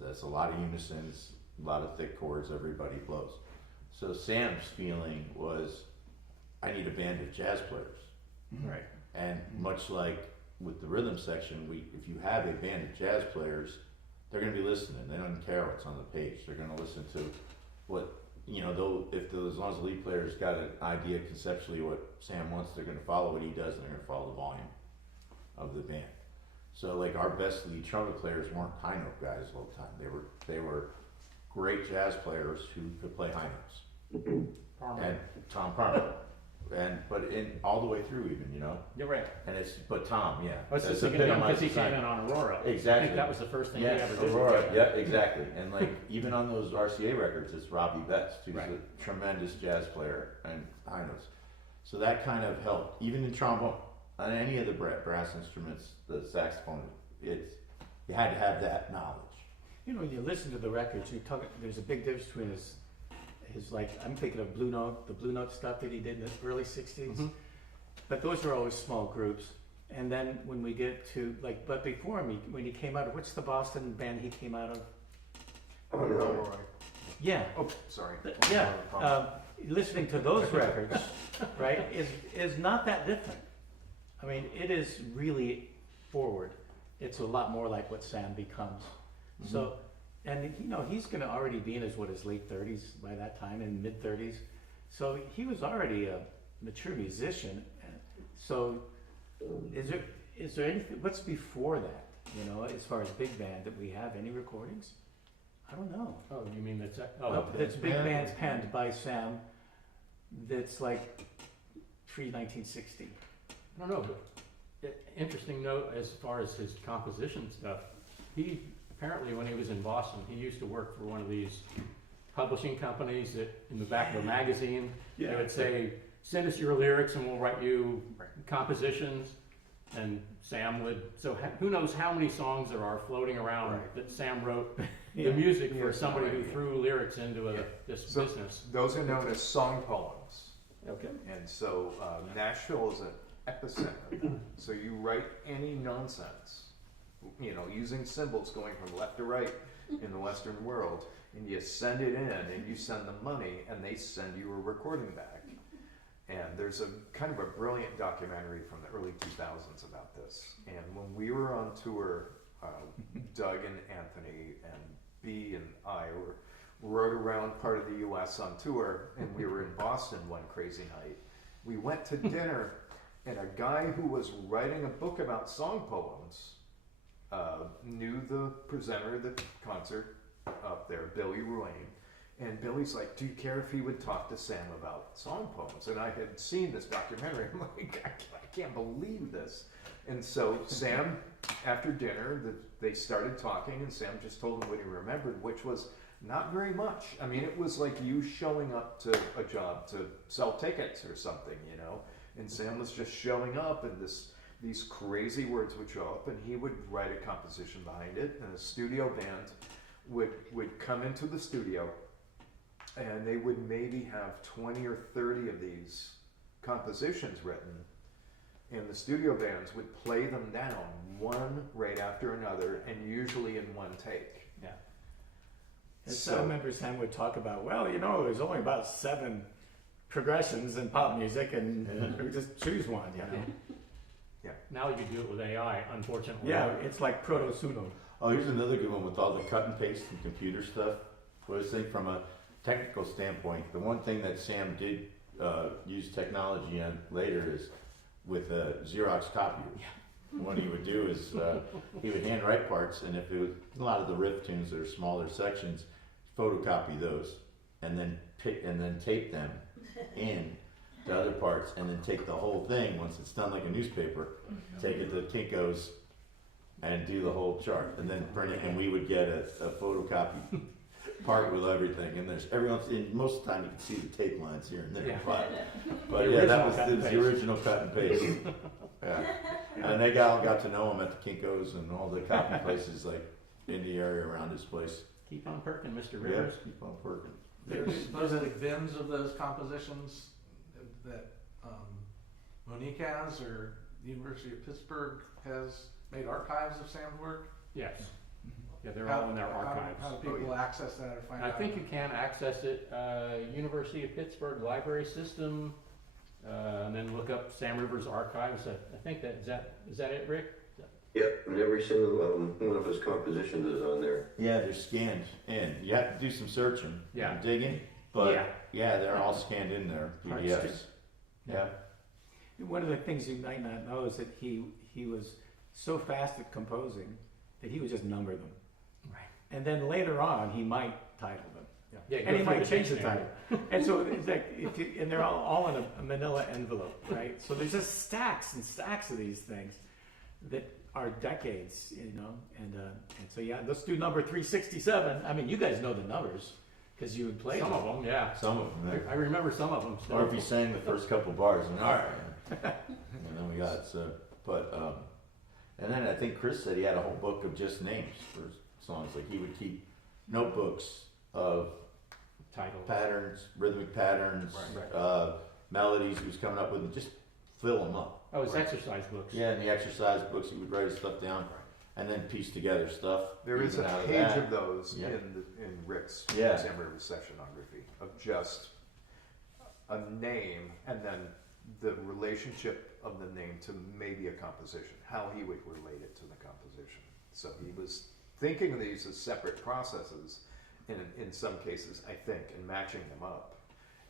That's a lot of unisons, a lot of thick chords, everybody blows. So Sam's feeling was, I need a band of jazz players. Right. And much like with the rhythm section, if you have a band of jazz players, they're going to be listening. They don't care what's on the page. They're going to listen to what, as long as the lead player's got an idea conceptually what Sam wants, they're going to follow what he does, and they're going to follow the volume of the band. So like our best lead trumpet players weren't high note guys all the time. They were great jazz players who could play high notes. And Tom Parma. But in all the way through even, You're right. But Tom, yeah. I was just That's thinking a bit of him on because my he came design. in on Aurora. Exactly. I think that was the first thing he Yes, ever did. Aurora. Yep, exactly. And like even on those RCA records, it's Robbie Best, who's Right. a tremendous jazz player and high notes. So that kind of helped. Even in trombone, on any of the brass instruments, the saxophone, you had to have that knowledge. When you listen to the records, there's a big difference between his like, I'm thinking of the Blue Note stuff that he did in the early 60s. Mhm. But those were always small groups. And then when we get to, but before him, when he came out of, what's the Boston band he came out of? Yeah. Oh, sorry. Yeah. Listening to those records, right, is not that different. I mean, it is really forward. It's a lot more like what Sam becomes. Mm-hmm. So, and he's going to already be in his late 30s by that time, in mid 30s. So he was already a mature musician. So, is there anything? What's before that? As far as big band, that we have any recordings? I don't know. Oh, you mean that's That's big bands penned by Sam. That's like pre-1960. I don't know, but interesting note as far as his composition stuff. He apparently, when he was in Boston, he used to work for one of these publishing companies that in the back of a magazine, they would say, send us your lyrics and we'll write you compositions. And Sam would, who knows how many songs there are floating around that Sam wrote the music for somebody who threw lyrics into this business. Those are known as song poems. Okay. And so Nashville is an epicenter of that. So you write any nonsense, using symbols going from left to right in the Western world, and you send it in, and you send them money, and they send you a recording back. And there's a kind of a brilliant documentary from the early 2000s about this. And when we were on tour, Doug and Anthony and B and I rode around part of the U.S. on tour, and we were in Boston one crazy night. We went to dinner, and a guy who was writing a book about song poems knew the presenter of the concert up there, Billy Ruane. And Billy's like, do you care if he would talk to Sam about song poems? And I had seen this documentary. I'm like, I can't believe this. And so Sam, after dinner, they started talking, and Sam just told him what he remembered, which was not very much. I mean, it was like you showing up to a job to sell tickets or something, And Sam was just showing up, and these crazy words would show up, and he would write a composition behind it, and a studio band would come into the studio, and they would maybe have 20 or 30 of these compositions written, and the studio bands would play them down one right after another, and usually in one take. Yeah. And so I remember Sam would talk about, there's only about 7 progressions in pop music, and we just choose one, Yeah. Now you do it with AI, unfortunately. Yeah, it's like proto-suno. Oh, here's another good one with all the cut and paste and computer stuff. What I was saying from a technical standpoint, the one thing that Sam did use technology on later is with Xerox copiers. Yeah. What he would do is he would handwrite parts, and if it was a lot of the riff tunes that are smaller sections, photocopy those, and then tape them in the other parts, and then take the whole thing once it's done like a newspaper, take it to Kinko's and do the whole chart, and then print it, and we would get a photocopy part with everything, and most of the time you can see the tape lines here and there, Yeah. but yeah, that was the original cut and paste. Yeah. And they all got to know him at the Kinko's and all the copy places, like in the area around this place. Keep on perking, Mr. Yeah, Rivers. keep on working. There's supposedly bins of those compositions that Monique has, or the University of Pittsburgh has made archives of Sam's work. Yes. Yeah, they're all in their archives. How do people access that or find I out? think you can access it, University of Pittsburgh Library System, and then look up Sam Rivers Archives. I think is that it, Rick? Yep, and every single one of his compositions is on there. Yeah, they're scanned in. You have to do some searching, Yeah. and digging, but Yeah. yeah, they're all scanned in there, Hard PDFs. Yeah. One of the things you might not know is that he was so fast at composing that he would just number them. Right. And then later on, he might title them. Yeah, And he go through might change the dictionary. title. And so it's like, and they're all in a manila envelope, right? So there's just stacks and stacks of these things that are decades, and so yeah, let's do number 367. I mean, you guys know the numbers because you would play Some them. of them, yeah. Some of them. I remember some of them still. Or if you sang the first couple bars, and all right, and then we got it. So, but and then I think Chris said he had a whole book of just names for songs. Like he would keep notebooks of Titles. patterns, rhythmic patterns, Right. melodies he was coming up with, and just fill them up. Oh, it's exercise books. Yeah, in the exercise books, he would write his stuff down and then piece together stuff. There is a even out of page that. of those Yeah. in Rick's Yeah. Sam Rivers sessionography of just a name and then the relationship of the name to maybe a composition, how he would relate it to the composition. So he was thinking of these as separate processes in some cases, I think, and matching them up.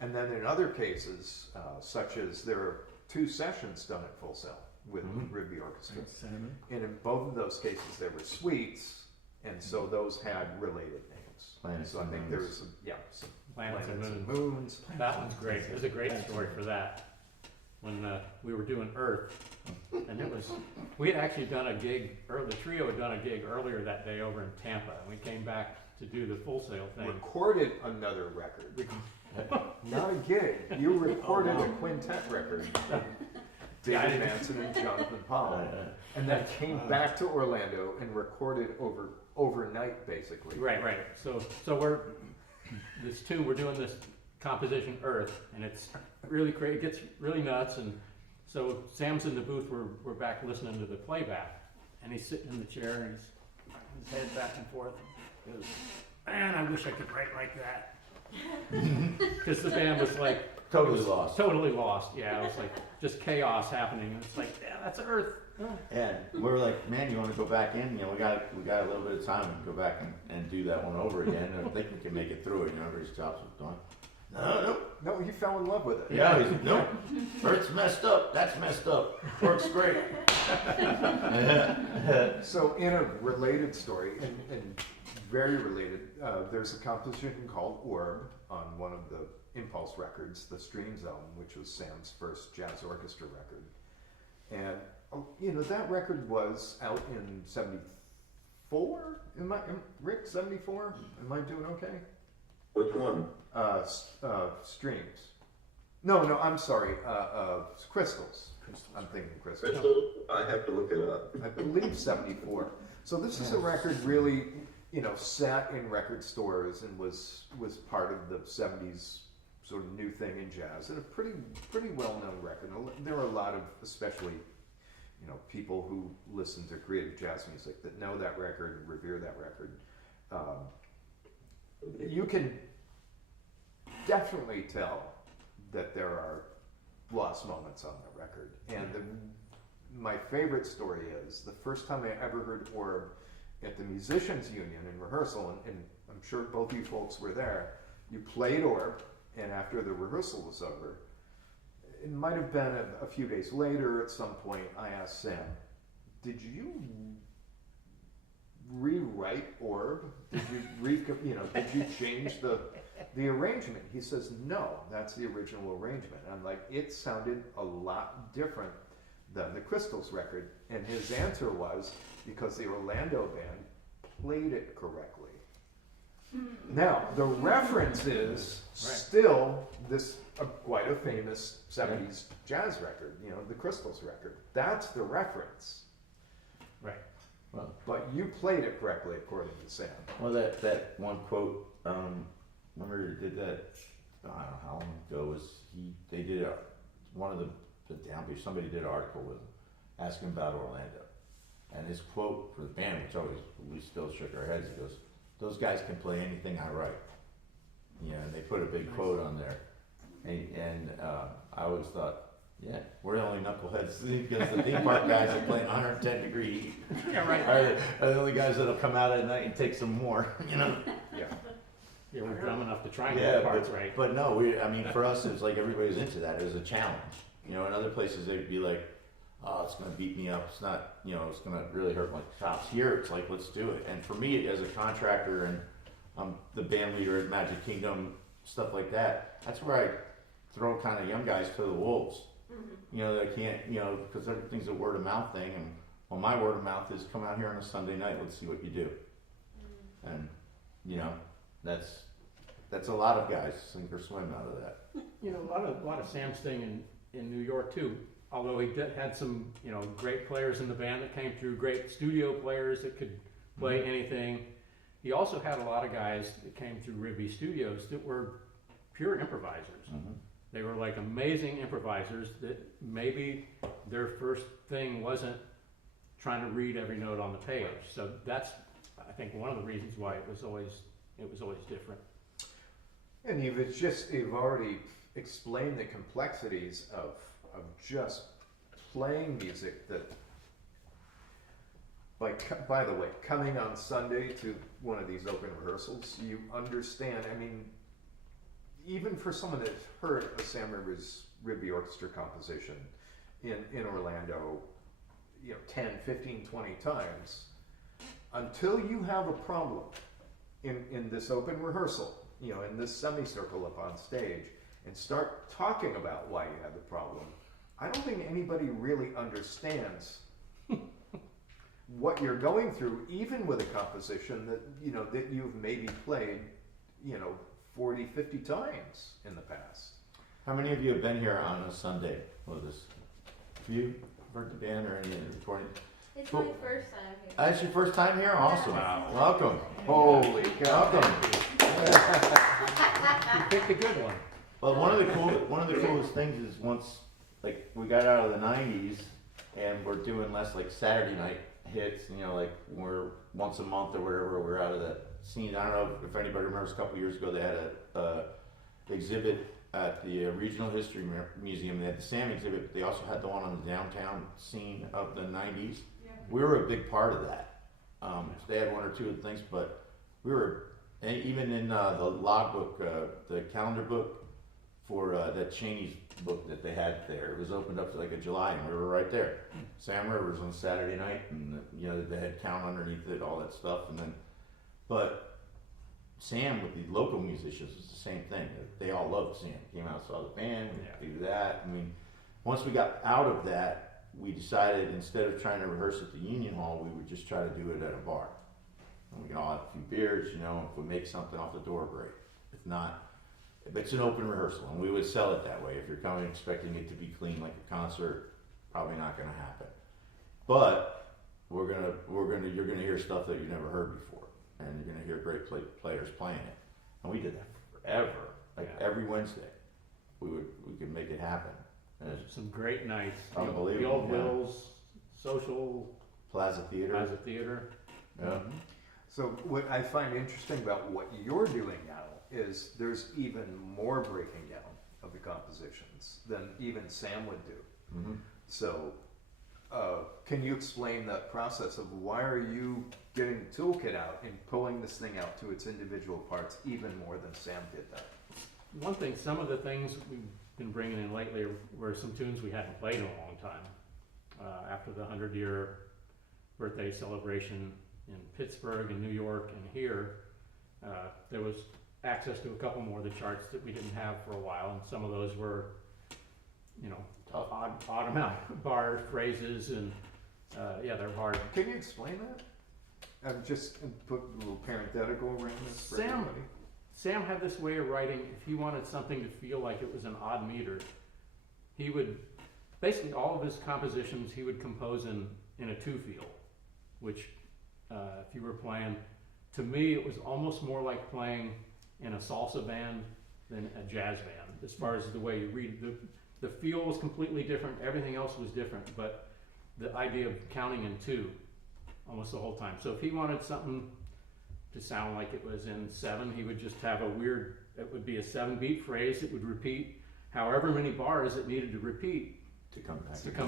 And then in other cases, such as there are 2 sessions done at Full Sail with Rigby Orchestra. Cinnamon. And in both of those cases, there were suites, and so those had related names. Planets So I and think moons. there was some, some Planets and and Moons. moons. That one's great. There's a great story for that. When we were doing Earth, and we had actually done a gig, the trio had done a gig earlier that day over in Tampa, and we came back to do the Full Sail thing. Recorded another record. Not a gig. You recorded a quintet record. David Manson and Jonathan Powell. And then came back to Orlando and recorded overnight, basically. Right. So we're doing this composition Earth, and it's really crazy. It gets really nuts, and so Sam's in the booth. We're back listening to the playback, and he's sitting in the chair and his head back and forth. He goes, "Man, I wish I could write like that." Because the band was like Totally lost. Totally lost. Yeah, it was like just chaos happening. And it's like, yeah, that's Earth. And we were like, man, you want to go back in? We got a little bit of time. We can go back and do that one over again. I think we can make it through it. Everybody's jobs was done. No, he fell in love with it. Yeah, he's nope. Earth's messed up. That's messed up. Works great. So in a related story, and very related, there's a composition called Orb on one of the Impulse records, the Streams album, which was Sam's first jazz orchestra record. And that record was out in 74? Rick, 74? Am I doing okay? Which one? Streams. No, I'm sorry. Crystals. I'm thinking Crystals. Crystal? I have to look it up. I believe 74. So this is a record really, sat in record stores and was part of the 70s sort of new thing in jazz, and a pretty well-known record. There are a lot of, especially, people who listen to creative jazz music that know that record and revere that record. You can definitely tell that there are lost moments on the record. And my favorite story is the first time I ever heard Orb at the Musicians Union in rehearsal, and I'm sure both you folks were there. You played Orb, and after the rehearsal was over, it might have been a few days later at some point, I asked Sam, did you rewrite Orb? Did you change the arrangement? He says, no, that's the original arrangement. And I'm like, it sounded a lot different than the Crystals record. And his answer was, because the Orlando band played it correctly. Now, the reference is still this quite a famous 70s jazz record, the Crystals record. That's the reference. Right. Well, but you played it correctly according to Sam. well, that one quote, remember who did that, I don't know how long ago, they did one of the downbeat, somebody did an article with him, asking about Orlando. And his quote for the band, which always, we still shook our heads, he goes, "Those guys can play anything I write." You know, and they put a big quote on there. And I always thought, yeah, we're the only knuckleheads, because the theme park guys are playing 110 degree heat. Yeah, right. Are the only guys that'll come out at night and take some more, you know? Yeah. Yeah, we're dumb enough to try and Yeah, get the parts right. but no, I mean, for us, it's like everybody's into that. It was a challenge. You know, in other places, they'd be like, "Oh, it's going to beat me up. It's not, you know, it's going to really hurt my chops." Here, it's like, let's do it. And for me, as a contractor, and I'm the band leader at Magic Kingdom, stuff like that, that's where I throw kind of young guys to the wolves. You know, they can't, you know, because everything's a word of mouth thing. And well, my word of mouth is, come out here on a Sunday night, let's see what you do. And, you know, that's a lot of guys sink or swim out of that. You know, a lot of Sam's thing in New York too. Although he had some, you know, great players in the band that came through, great studio players that could play anything. He also had a lot of guys that came through Ribby Studios that were pure improvisers. They were like amazing improvisers that maybe their first thing wasn't trying to read every note on the page. So that's, I think, one of the reasons why it was always different. And you've already explained the complexities of just playing music that, by the way, coming on Sunday to one of these open rehearsals, you understand, I mean, even for someone that's heard a Sam Rivers Ribby Orchestra composition in Orlando, you know, 10, 15, 20 times, until you have a problem in this open rehearsal, you know, in this semicircle up on stage, and start talking about why you had the problem, I don't think anybody really understands what you're going through, even with a composition that, you know, that you've maybe played, you know, 40, 50 times in the past. How many of you have been here on a Sunday with us? Have you heard the band or any of the recording? It's Cool. my first time here. That's your first time here? Awesome. Wow. Welcome. Holy cow. Welcome. He picked a good one. Well, one of the coolest things is once, like, we got out of the 90s and we're doing less like Saturday night hits, you know, like we're once a month or whatever, we're out of that scene. I don't know if anybody remembers, a couple years ago they had a exhibit at the Regional History Museum. They had the Sam exhibit, but they also had the one on the downtown scene of the 90s. We were a big part of that. They had one or two of the things, but we were, and even in the logbook, the calendar book for that Cheney's book that they had there, it was opened up to like a July, and we were right there. Sam Rivers on Saturday night, and you know they had count underneath it, all that stuff, and then, but Sam with the local musicians was the same thing. They all loved Sam. Came out, saw the band, do that. I mean, once we got out of that, we decided instead of trying to rehearse at the Union Hall, we would just try to do it at a bar. And we can all have a few beers, you know. If we make something off the door, great. If not, if it's an open rehearsal, and we would sell it that way. If you're coming expecting it to be clean like a concert, probably not going to happen. But you're gonna hear stuff that you never heard before, and you're gonna hear great players playing it. And we did that forever, like every Wednesday. We could make it happen. And There's some great nights. Unbelievable, The old yeah. Wills, Social, Plaza Theater. Plaza Theater. Yeah. So what I find interesting about what you're doing now is there's even more breaking down of the compositions than even Sam would do. Mm-hmm. So can you explain that process of why are you getting the toolkit out and pulling this thing out to its individual parts even more than Sam did that? One thing, some of the things we've been bringing in lately were some tunes we hadn't played in a long time. After the 100-year birthday celebration in Pittsburgh and New York and here, there was access to a couple more of the charts that we didn't have for a while, and some of those were, you know, odd amount of bar phrases, and they're hard. Can you explain that? Just put a little parenthetical around this for Sam- everybody. Sam had this way of writing, if he wanted something to feel like it was an odd meter, he would, basically all of his compositions he would compose in a two-feel, which if you were playing, to me it was almost more like playing in a salsa band than a jazz band, as far as the way you read. The feel was completely different, everything else was different, but the idea of counting in two almost the whole time. So if he wanted something to sound like it was in 7, he would just have it would be a 7-beat phrase. It would repeat however many bars it needed to repeat To come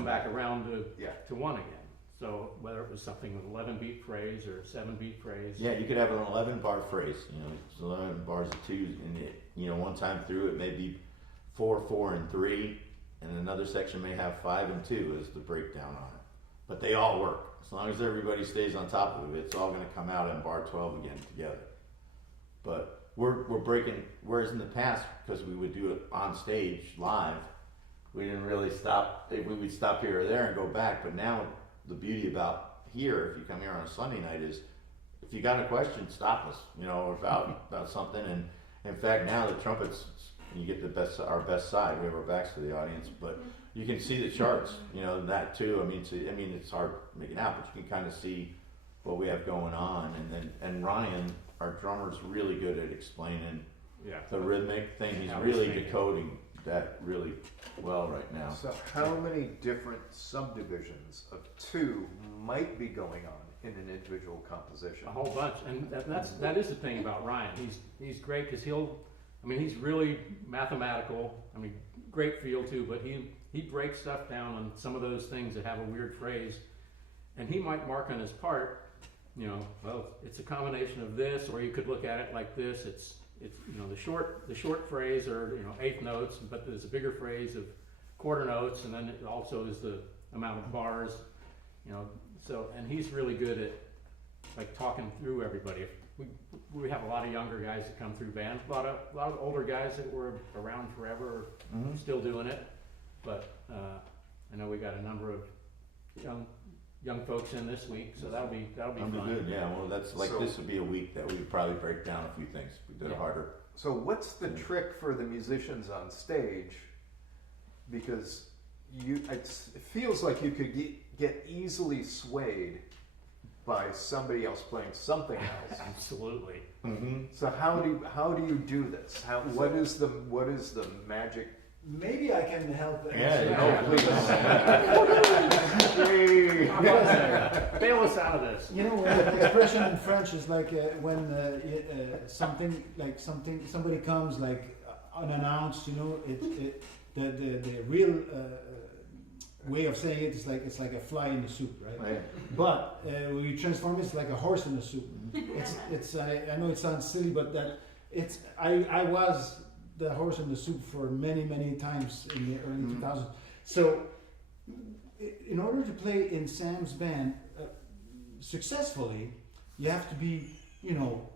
back. back around Yeah. to 1 again. So whether it was something with 11-beat phrase or 7-beat phrase. Yeah, you could have an 11-bar phrase. It's 11 bars of 2, and one time through it may be 4, 4, and 3, and another section may have 5 and 2 as the breakdown on it. But they all work. As long as everybody stays on top of it, it's all going to come out in bar 12 again together. But we're breaking, whereas in the past, because we would do it on stage live, we didn't really stop. We would stop here or there and go back. But now the beauty about here, if you come here on a Sunday night, is if you got a question, stop us, about something. And in fact, now the trumpets, you get our best side. We have our backs to the audience, but you can see the charts, that too. I mean, it's hard to make it out, but you can kind of see what we have going on. And Ryan, our drummer's really good at explaining the rhythmic thing. He's really decoding that really well right now. So how many different subdivisions of 2 might be going on in an individual composition? A whole bunch, and that is the thing about Ryan. He's great because he's really mathematical. Great feel too, but he breaks stuff down on some of those things that have a weird phrase, and he might mark on his part, well, it's a combination of this, or you could look at it like this. It's the short phrase or 1/8 notes, but there's a bigger phrase of quarter notes, and then it also is the amount of bars, So, and he's really good at like talking through everybody. We have a lot of younger guys that come through bands, a lot of older guys that were around forever, still doing it. But I know we got a number of young folks in this week, so that'll be fun. Good. Yeah, well, this would be a week that we would probably break down a few things. We did it harder. So what's the trick for the musicians on stage? Because it feels like you could get easily swayed by somebody else playing something else. Absolutely. Mm-hmm. So how do you do this? What is the magic? Maybe I can help. Bail us out of this. The expression in French is like when somebody comes like unannounced. The real way of saying it is like it's like a fly in the soup, right? But we transform it like a horse in the soup. I know it sounds silly, but I was the horse in the soup for many times in the early 2000s. So in order to play in Sam's band successfely, you have to be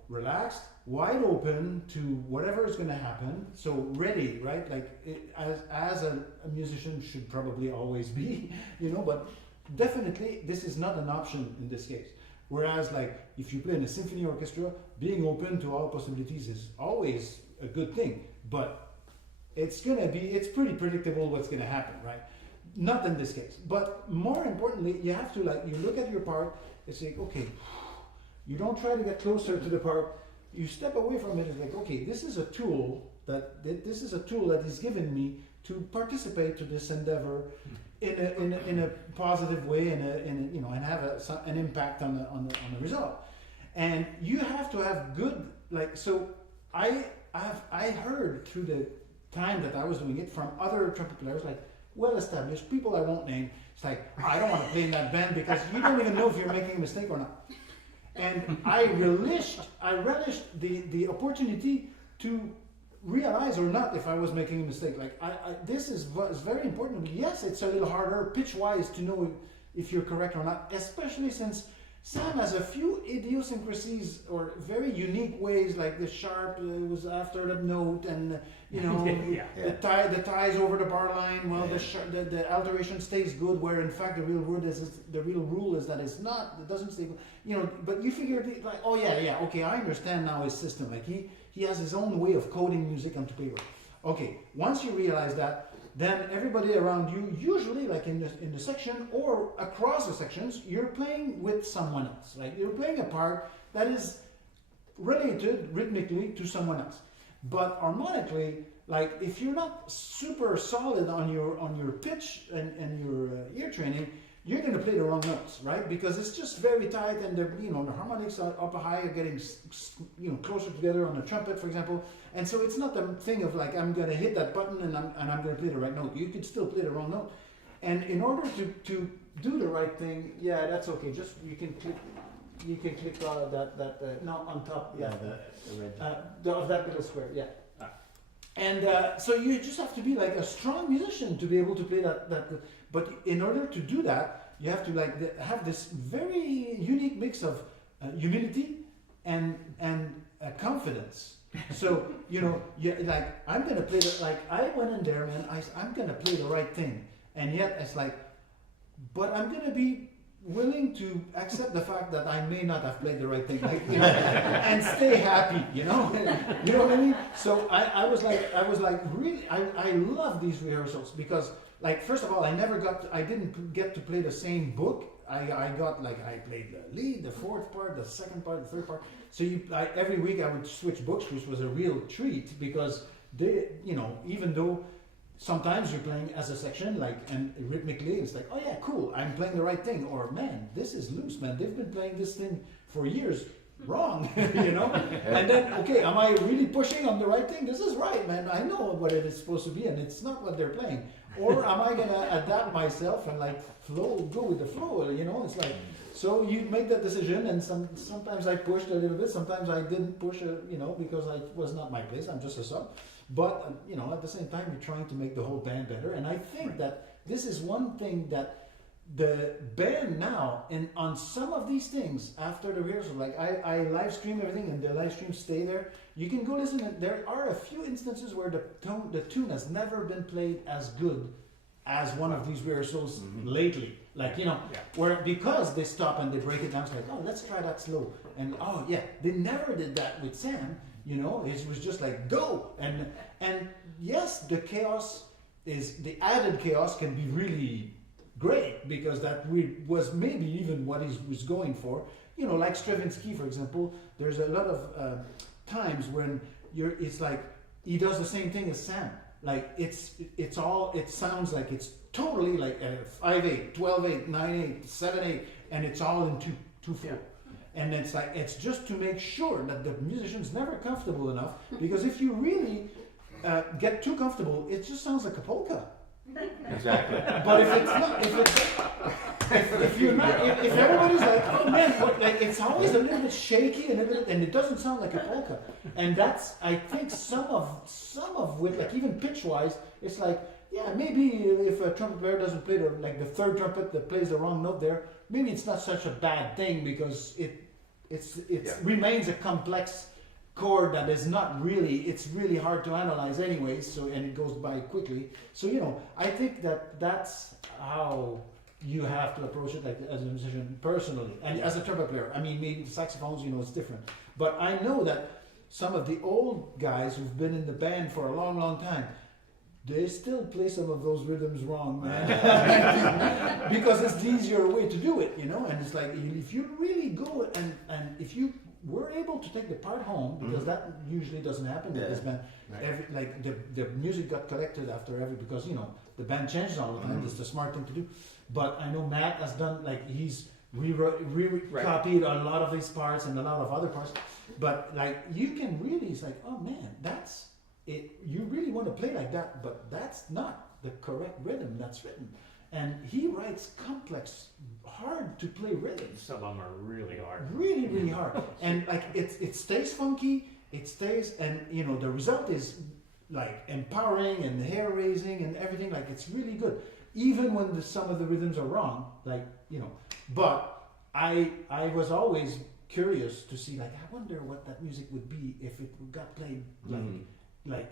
relaxed, wide open to whatever is going to happen, so ready, right? As a musician should probably always be, but definitely this is not an option in this case. Whereas if you play in a symphony orchestra, being open to all possibilities is always a good thing, but it's pretty predictable what's going to happen, right? Not in this case. But more importantly, you have to you look at your part and say, okay, you don't try to get closer to the part, you step away from it and like, okay, this is a tool that he's given me to participate to this endeavor in a positive way and have an impact on the result. And you have to have good so I heard through the time that I was doing it from other trumpet players, well-established people I won't name. It's I don't want to play in that band because you don't even know if you're making a mistake or not. And I relished the opportunity to realize or not if I was making a mistake. This is very important. Yes, it's a little harder pitch-wise to know if you're correct or not, especially since Sam has a few idiosyncrasies or very unique ways, like the sharp was after the note, and the ties over the bar line. Well, the alteration stays good, where in fact the real rule is that it doesn't stay good. But you figure okay, I understand now his system. He has his own way of coding music onto paper. Okay, once you realize that, then everybody around you, usually like in the section or across the sections, you're playing with someone else. Like you're playing a part that is related rhythmically to someone else. But harmonically, like if you're not super solid on your pitch and your ear training, you're going to play the wrong notes, right? Because it's just very tight, and the harmonics are up high are getting closer together on the trumpet, for example. And so it's not the thing of like I'm going to hit that button and I'm going to play the right note. You could still play the wrong note. And in order to do the right thing, yeah, that's okay. Just you can click that no, on top, yeah, the red. of that little square, yeah. And so you just have to be like a strong musician to be able to play that. But in order to do that, you have to have this very unique mix of humility and confidence. So like I'm gonna play I went in there, man. I'm gonna play the right thing, and yet it's like, but I'm gonna be willing to accept the fact that I may not have played the right thing, and stay happy, you know what I mean? So I was like really, I love these rehearsals because, like, first of all, I didn't get to play the same book. I played the lead, the fourth part, the second part, the third part. So every week I would switch books, which was a real treat because they, even though sometimes you're playing as a section, and rhythmically, it's like, oh yeah, cool, I'm playing the right thing. Or, man, this is loose, man. They've been playing this thing for years wrong, And then, okay, am I really pushing on the right thing? This is right, man. I know what it is supposed to be, and it's not what they're playing. Or am I gonna adapt myself and go with the flow? It's like, so you make that decision, and sometimes I pushed a little bit, sometimes I didn't push, because it was not my place. I'm just a sub. But, at the same time, you're trying to make the whole band better. And I think that this is one thing that the band now, and on some of these things, after the rehearsal, like I live stream everything and the live streams stay there. You can go listen, and there are a few instances where the tune has never been played as good as one of these rehearsals lately. Where because they stop and they break it down, it's like, oh, let's try that slow. And oh yeah, they never did that with Sam. It was just like go, and yes, the added chaos can be really great because that was maybe even what he was going for. Like Stravinsky, for example, there's a lot of times when it's like he does the same thing as Sam. Like it sounds like it's totally like 5/8, 12/8, 9/8, 7/8, and it's all in 2/4. Yeah. And it's like, it's just to make sure that the musician's never comfortable enough, because if you really get too comfortable, it just sounds like a polka. Exactly. But if everybody's like, oh man, it's always a little bit shaky and it doesn't sound like a polka. And that's, I think, some of with, like, even pitch wise, it's like, yeah, maybe if a trumpet player doesn't play the third trumpet that plays the wrong note there, maybe it's not such a bad thing because it remains a complex chord that is not really, it's really hard to analyze anyways, and it goes by quickly. So, I think that's how you have to approach it, like, as a musician personally. And as a trumpet player, I mean, maybe saxophones, it's different. But I know that some of the old guys who've been in the band for a long, long time, they still play some of those rhythms wrong, man. Because it's the easier way to do it, and it's like, if you really go and if you were able to take the part home, because that usually doesn't happen with this band. Right. The music got collected after because the band changes all the time. It's the smart thing to do. But I know Matt has done, like, he's copied a lot of these parts and a lot of other parts. But like, you can really, it's like, oh man, that's it. You really want to play like that, but that's not the correct rhythm that's written. And he writes complex, hard to play rhythms. Some of them are really hard. Really, really hard. And like, it stays funky, it stays, and the result is like empowering and hair raising and everything. Like, it's really good. Even when some of the rhythms are wrong, like, but I was always curious to see, like, I wonder what that music would be if it got played like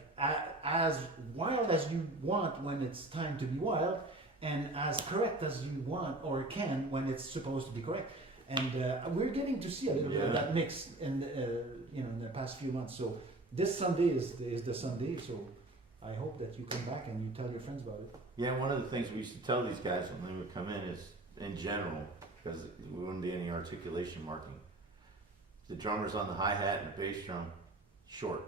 as wild as you want when it's time to be wild, and as correct as you want or can when it's supposed to be correct. And we're getting to see a little bit of that mix in the past few months. So this Sunday is the Sunday. So I hope that you come back and you tell your friends about it. Yeah, one of the things we used to tell these guys when they would come in is, in general, because we wouldn't be any articulation marking, the drummer's on the hi-hat and the bass drum, short.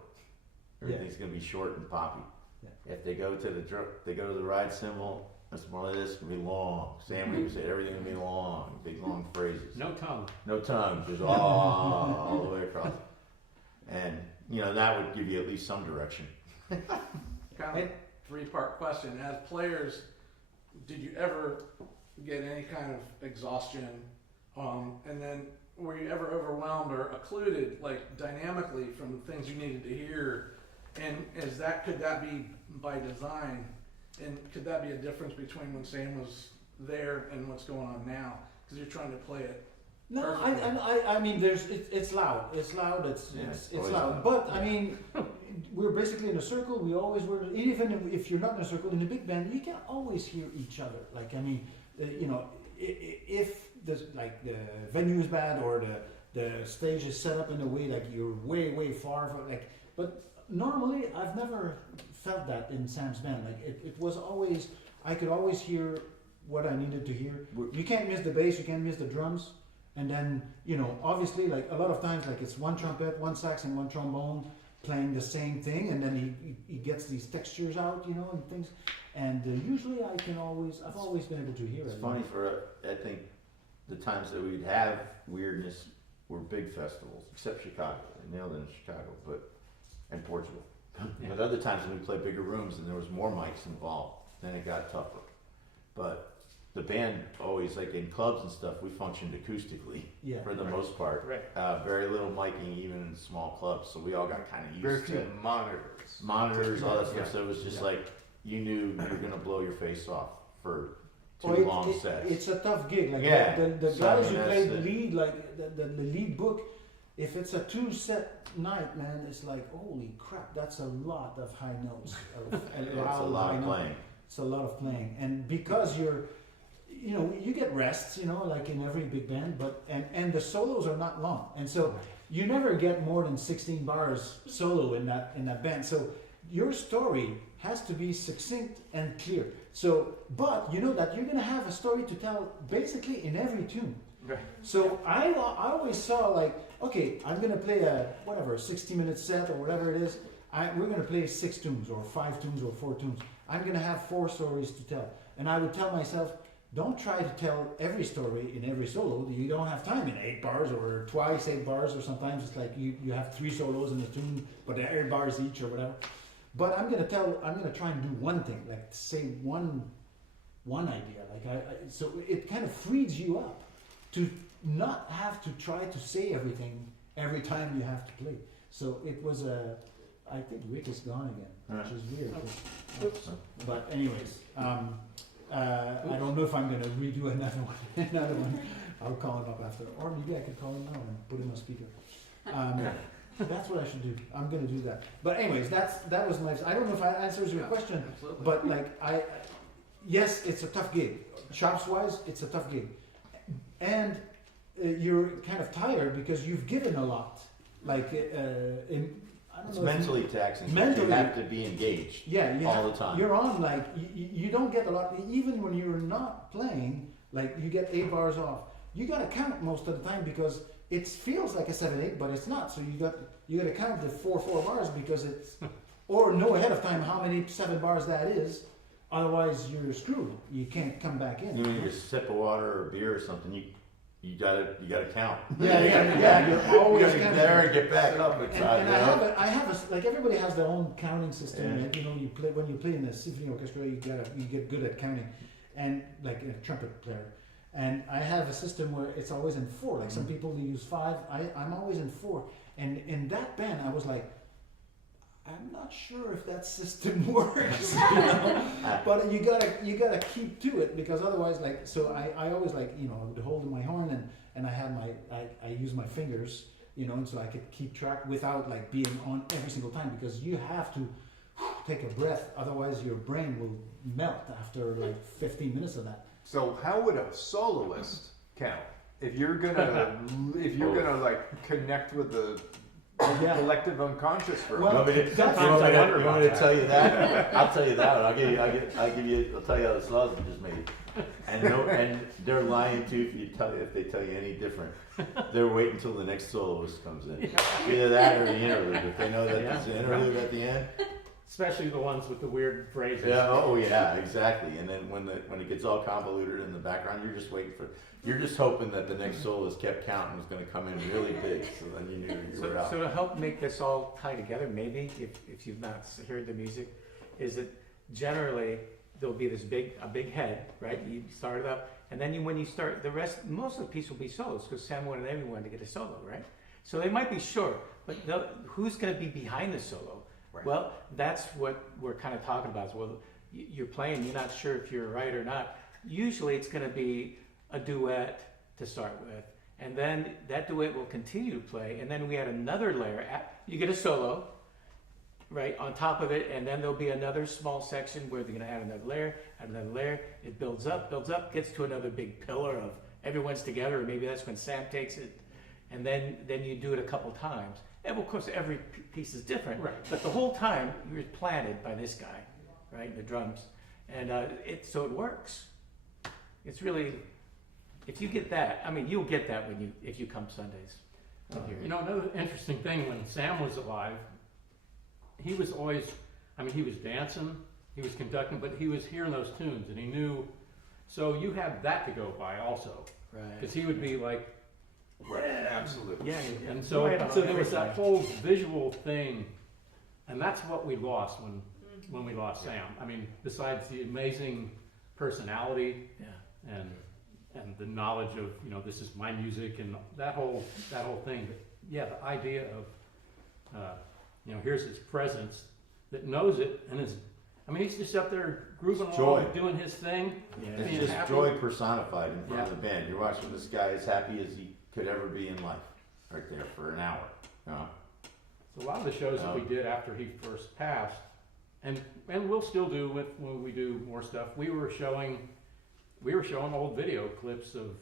Everything's gonna be short and poppy. Yeah. If they go to the ride cymbal, that's more like this, gonna be long. Sam would say everything gonna be long, big long phrases. No tongue. No tongue, just all the way across. And, you know, that would give you at least some direction. Kind of three-part question. As players, did you ever get any kind of exhaustion? And then were you ever overwhelmed or occluded, like dynamically, from the things you needed to hear? And could that be by design? And could that be a difference between when Sam was there and what's going on now? Because you're trying to play it. No, Perfectly. I mean, it's loud. It's loud. It's always loud. loud. But I mean, we're basically in a circle. We always were. Even if you're not in a circle in a big band, you can always hear each other. Like I mean, you know, if the venue is bad or the stage is set up in a way like you're way far from but normally I've never felt that in Sam's band. Like it was always, I could always hear what I needed to hear. You can't miss the bass, you can't miss the drums. And then, you know, obviously like a lot of times like it's one trumpet, one sax and one trombone playing the same thing, and then he gets these textures out, you know, and things. And usually I've always been able to hear it. It's funny I think the times that we'd have weirdness were big festivals, except Chicago. I nailed it in Chicago, and Portugal. But other times when we played bigger rooms and there was more mics involved, then it got tougher. But the band always, like in clubs and stuff, we functioned acoustically for the most part. Right. Very little miking even in small clubs, so we all got kind of Very used few to monitors, all that stuff. So it was just like you knew you were gonna blow your face off for two long sets. It's a tough gig. Like the So, guys I mean, who play the that's lead, like the lead book, if it's a 2-set night, man, it's like holy crap, that's a lot of high notes. It's a lot of playing. It's a lot of playing, and because you know, you get rests, you know, like in every big band, but and the solos are not long, and so you never get more than 16 bars solo in that band. So your story has to be succinct and clear. So, but you know that you're gonna have a story to tell basically in every tune. Right. So I always saw like, okay, I'm gonna play a 60-minute set or whatever it is. We're gonna play 6 tunes or 5 tunes or 4 tunes. I'm gonna have 4 stories to tell, and I would tell myself, don't try to tell every story in every solo. You don't have time in 8 bars or twice 8 bars, or sometimes it's like you have 3 solos in the tune, but they're 8 bars each or whatever. But I'm gonna try and do one thing, like say one idea. Like so it kind of frees you up to not have to try to say everything every time you have to play. So it was I think Rick is gone again, which is weird. Oops. But anyways, I don't know if I'm gonna redo another one. I'll call him up after, or maybe I could call him now and put him on speaker. That's what I should do. I'm gonna do that. But anyways, that was my. I don't know if that answers your question, Absolutely. but like yes, it's a tough gig. Chops wise, it's a tough gig, and you're kind of tired because you've given a lot. Like I don't It's know if mentally taxing. Mentally- You have to be engaged. Yeah, all the time. You're on like you don't get a lot. Even when you're not playing, like you get 8 bars off. You gotta count most of the time because it feels like a 7/8, but it's not. So you gotta count the 4 bars because it's or know ahead of time how many 7 bars that is. Otherwise, you're screwed. You can't come back in. You need a sip of water or beer or something. You gotta count. Yeah. You're always You gotta get counting. there and get back up. And I have a like everybody has their own counting system. Yeah. And, you know, when you play in a symphony orchestra, you get good at counting, and like a trumpet player. And I have a system where it's always in 4. Like some people they use 5. I'm always in 4. And in that band, I was like, I'm not sure if that system works. You know? But you gotta keep to it because otherwise, like, so I always like, you know, I would hold my horn and I had I use my fingers, you know, and so I could keep track without like being on every single time because you have to take a breath, otherwise your brain will melt after like 15 minutes of that. So how would a soloist count? If you're gonna like connect with Yeah. collective unconscious for a Well, moment. You want me to, Sometimes I wonder you want about me to that. tell you that? I'll tell you that. I'll tell you how the sausage is made. And they're lying too if they tell you any different. They're waiting until the next soloist comes in. Either that or the interlude. If they know that there's an interlude at the end. Especially the ones with the weird phrases. Yeah. Oh yeah. Exactly. And then when it gets all convoluted in the background, you're just waiting for. You're just hoping that the next soloist kept counting was going to come in really big, so then you knew you were out. So to help make this all tie together, maybe if you've not heard the music, is that generally there'll be a big head, right? You start it up, and then when you start the rest, most of the piece will be solos because Sam wanted everyone to get a solo, right? So they might be short, but who's going to be behind the solo? Right. Well, that's what we're kind of talking about. Well, you're playing, you're not sure if you're right or not. Usually, it's going to be a duet to start with, and then that duet will continue to play, and then we add another layer. You get a solo, right, on top of it, and then there'll be another small section where they're going to add another layer. It builds up, gets to another big pillar of everyone's together, or maybe that's when Sam takes it, and then you do it a couple times. And of course, every piece is different, Right. but the whole time you're planted by this guy, right, the drums, and so it works. It's really. If you get that, I mean, you'll get that if you come Sundays. You know, another interesting thing, when Sam was alive, he was always, I mean, he was dancing, he was conducting, but he was hearing those tunes, and he knew, so you had that to go by also. Right. Because he would be like, Right, absolutely. Yeah. and so, Right on so there was that everything. whole visual thing, and that's what we lost when we lost Sam. I mean, besides the amazing personality Yeah. and the knowledge of, you know, this is my music and that whole thing. But yeah, the idea of, you know, here's his presence that knows it and is, I mean, he's just up there grooving It's along, joy. doing his thing. Yeah. It's being just happy. joy personified in front Yeah. of the band. You're watching this guy as happy as he could ever be in life, right there for an hour. You know? So a lot of the shows that we did after he first passed, and we'll still do when we do more stuff. We were showing old video clips of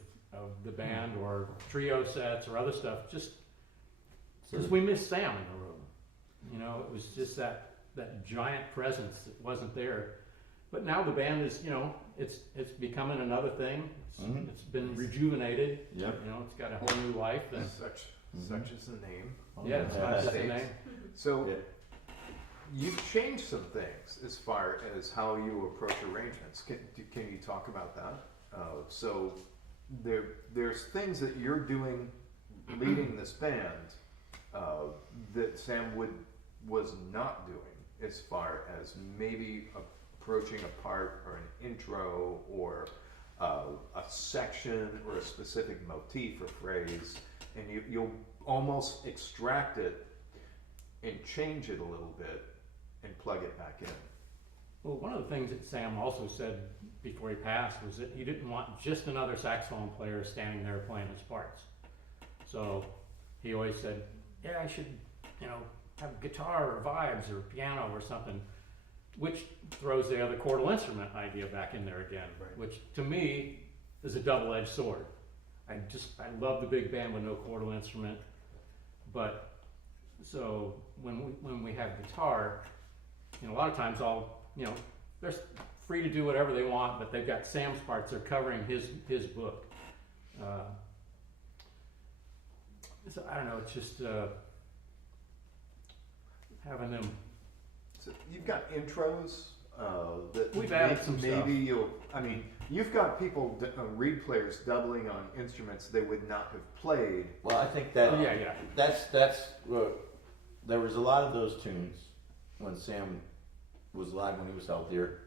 the band or trio sets or other stuff, just because we missed Sam in the room. You know, it was just that giant presence that wasn't there. But now the band is, you know, it's becoming another thing. It's been rejuvenated. Yep. You know, it's got a whole new life. And, Such is the name. yeah, it's not just a States. name. So Yeah. you've changed some things as far as how you approach arrangements. Can you talk about that? So there's things that you're doing, leading this band, that Sam was not doing, as far as maybe approaching a part or an intro or a section or a specific motif or phrase, and you'll almost extract it and change it a little bit and plug it back in. Well, one of the things that Sam also said before he passed was that he didn't want just another saxophone player standing there playing his parts. So he always said, yeah, I should, you know, have guitar or vibes or piano or something, which throws the other chordal instrument idea back in there again, Right. which to me is a double-edged sword. I love the big band with no chordal instrument, but so when we have guitar, you know, a lot of times they're free to do whatever they want, but they've got Sam's parts, they're covering his book. So I don't know, it's just having them. So you've got intros that We've added some maybe stuff. you've got people, reed players doubling on instruments they would not have played. Well, I think that Yeah. that's there was a lot of those tunes when Sam was alive, when he was healthier.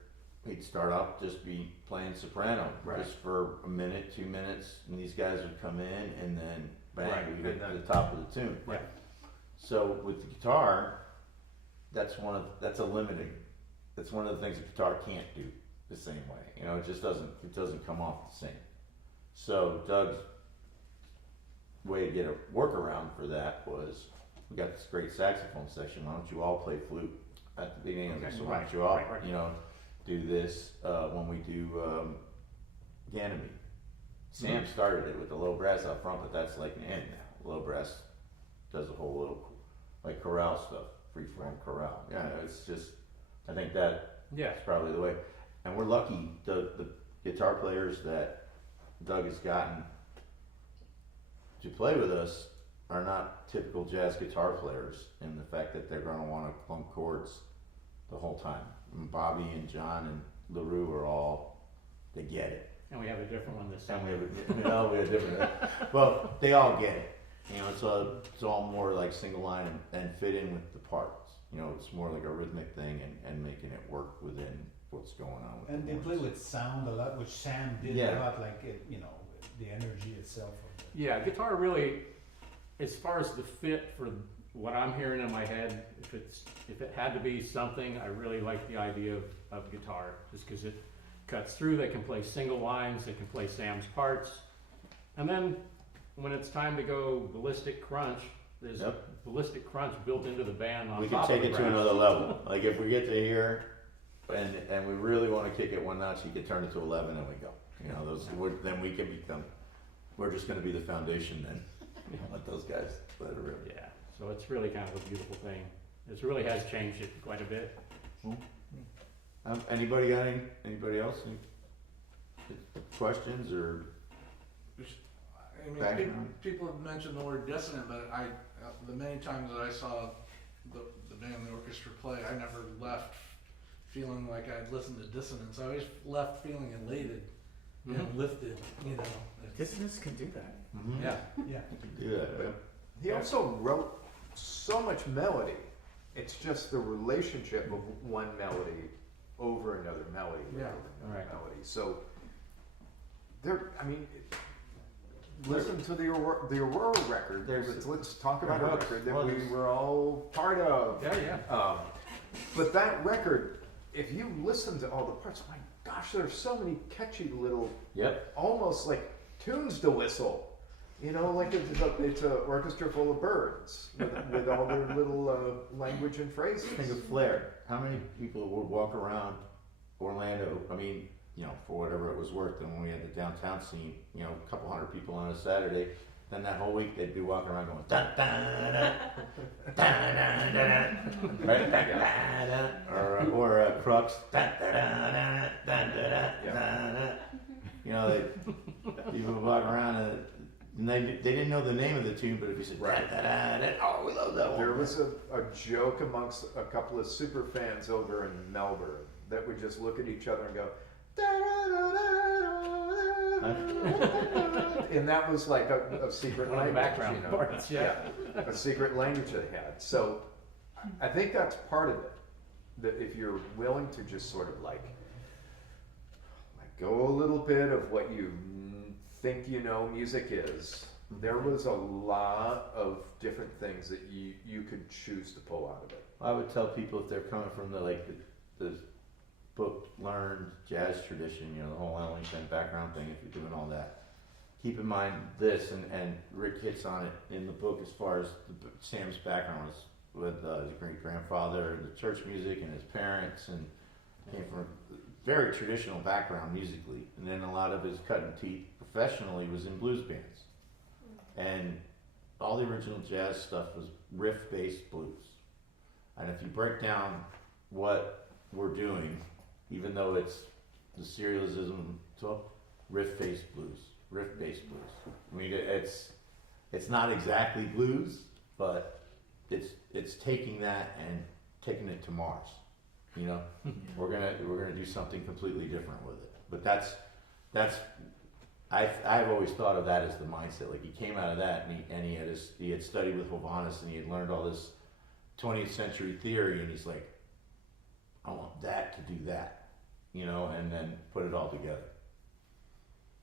He'd start off just be playing soprano Right. just for a minute, 2 minutes, and these guys would come in and then bang, Right, we and get to then- the top of the tune. Right. So with the guitar, that's one of the things the guitar can't do the same way. You know, it doesn't come off the same. So Doug's way to get a workaround for that was, we got this great saxophone section. Why don't you all play flute at the beginning of this? So why don't you all, Right. you know, do this when we do Ganymede? Sam started it with the low brass up front, but that's like an end now. Low brass does a whole little like chorale stuff, free-form chorale. Yeah, it's just, I think that Yes. is probably the way. And we're lucky, the guitar players that Doug has gotten to play with us are not typical jazz guitar players in the fact that they're going to want to plumb chords the whole time. And Bobby and John and LaRue are all, they get it. And we have a different one this And time. we have different, well, they all get it. You know, it's all more like single line and fit in with the parts. You know, it's more like a rhythmic thing and making it work within what's going on with And the they play words. with sound a lot, which Sam did Yeah. a lot, like it, you know, the energy itself. Of it. Yeah, guitar really, as far as the fit for what I'm hearing in my head, if it had to be something, I really like the idea of guitar, just because it cuts through. They can play single lines, they can play Sam's parts, and then when it's time to go ballistic crunch, there's Yep. ballistic crunch built into the band on We top can take of it the to brass. another level. Like if we get to here and we really want to kick it one notch, you can turn it to 11 and we go. You know, then we can become, we're just going to be the foundation then. Let those guys let it rip. Yeah, so it's really kind of a beautiful thing. It really has changed it quite a bit. Anybody got anybody else? Any questions or? I mean, Background. people have mentioned the word dissonant, but the many times that I saw the band, the orchestra play, I never left feeling like I'd listened to dissonance. I always left feeling elated and lifted, you know. Dissonance can do that. Yeah. Yeah. Yeah. He also wrote so much melody. It's just the relationship of one melody over another melody, Yeah. over another Right. melody. So there, I mean, listen to the Aurora record. Let's talk about a record that we were all part of. Yeah, yeah. But that record, if you listen to all the parts, my gosh, there's so many catchy little, Yep. almost like tunes to whistle. You know, like it's a orchestra full of birds with all their little language and phrases. Think of Flair. How many people would walk around Orlando? I mean, you know, for whatever it was worth. And when we had the downtown scene, you know, a couple hundred people on a Saturday, then that whole week they'd be walking around going dun dun dun dun dun dun, right? Dun, dun, dun, or Crux. Dun, dun, dun, dun, dun, dun, dun, dun. You know, people would walk around and they didn't know the name of the tune, but if you said Right. dun, dun, dun, dun, oh, we love that one. There was a joke amongst a couple of super fans over in Melbourne that would just look at each other and go, and that was like a secret One of the language, background you know? parts, yeah. A secret language they had. So I think that's part of it. That if you're willing to just sort of like let go a little bit of what you think you know music is, there was a lot of different things that you could choose to pull out of it. I would tell people if they're coming from the book learned jazz tradition, you know, the whole Ellington background thing, if you're doing all that, keep in mind this, and Rick hits on it in the book as far as Sam's background was with his great grandfather, the church music, and his parents, and came from a very traditional background musically, and then a lot of his cutting teeth professionally was in blues bands, and all the original jazz stuff was riff-based blues, and if you break down what we're doing, even though it's the serialism, so riff-based blues. I mean, it's not exactly blues, but it's taking that and taking it to Mars. You know, we're gonna do something completely different with it. But that's I've always thought of that as the mindset. Like he came out of that and he had studied with Hovannes and he had learned all this 20th century theory, and he's like, I want that to do that, you know, and then put it all together.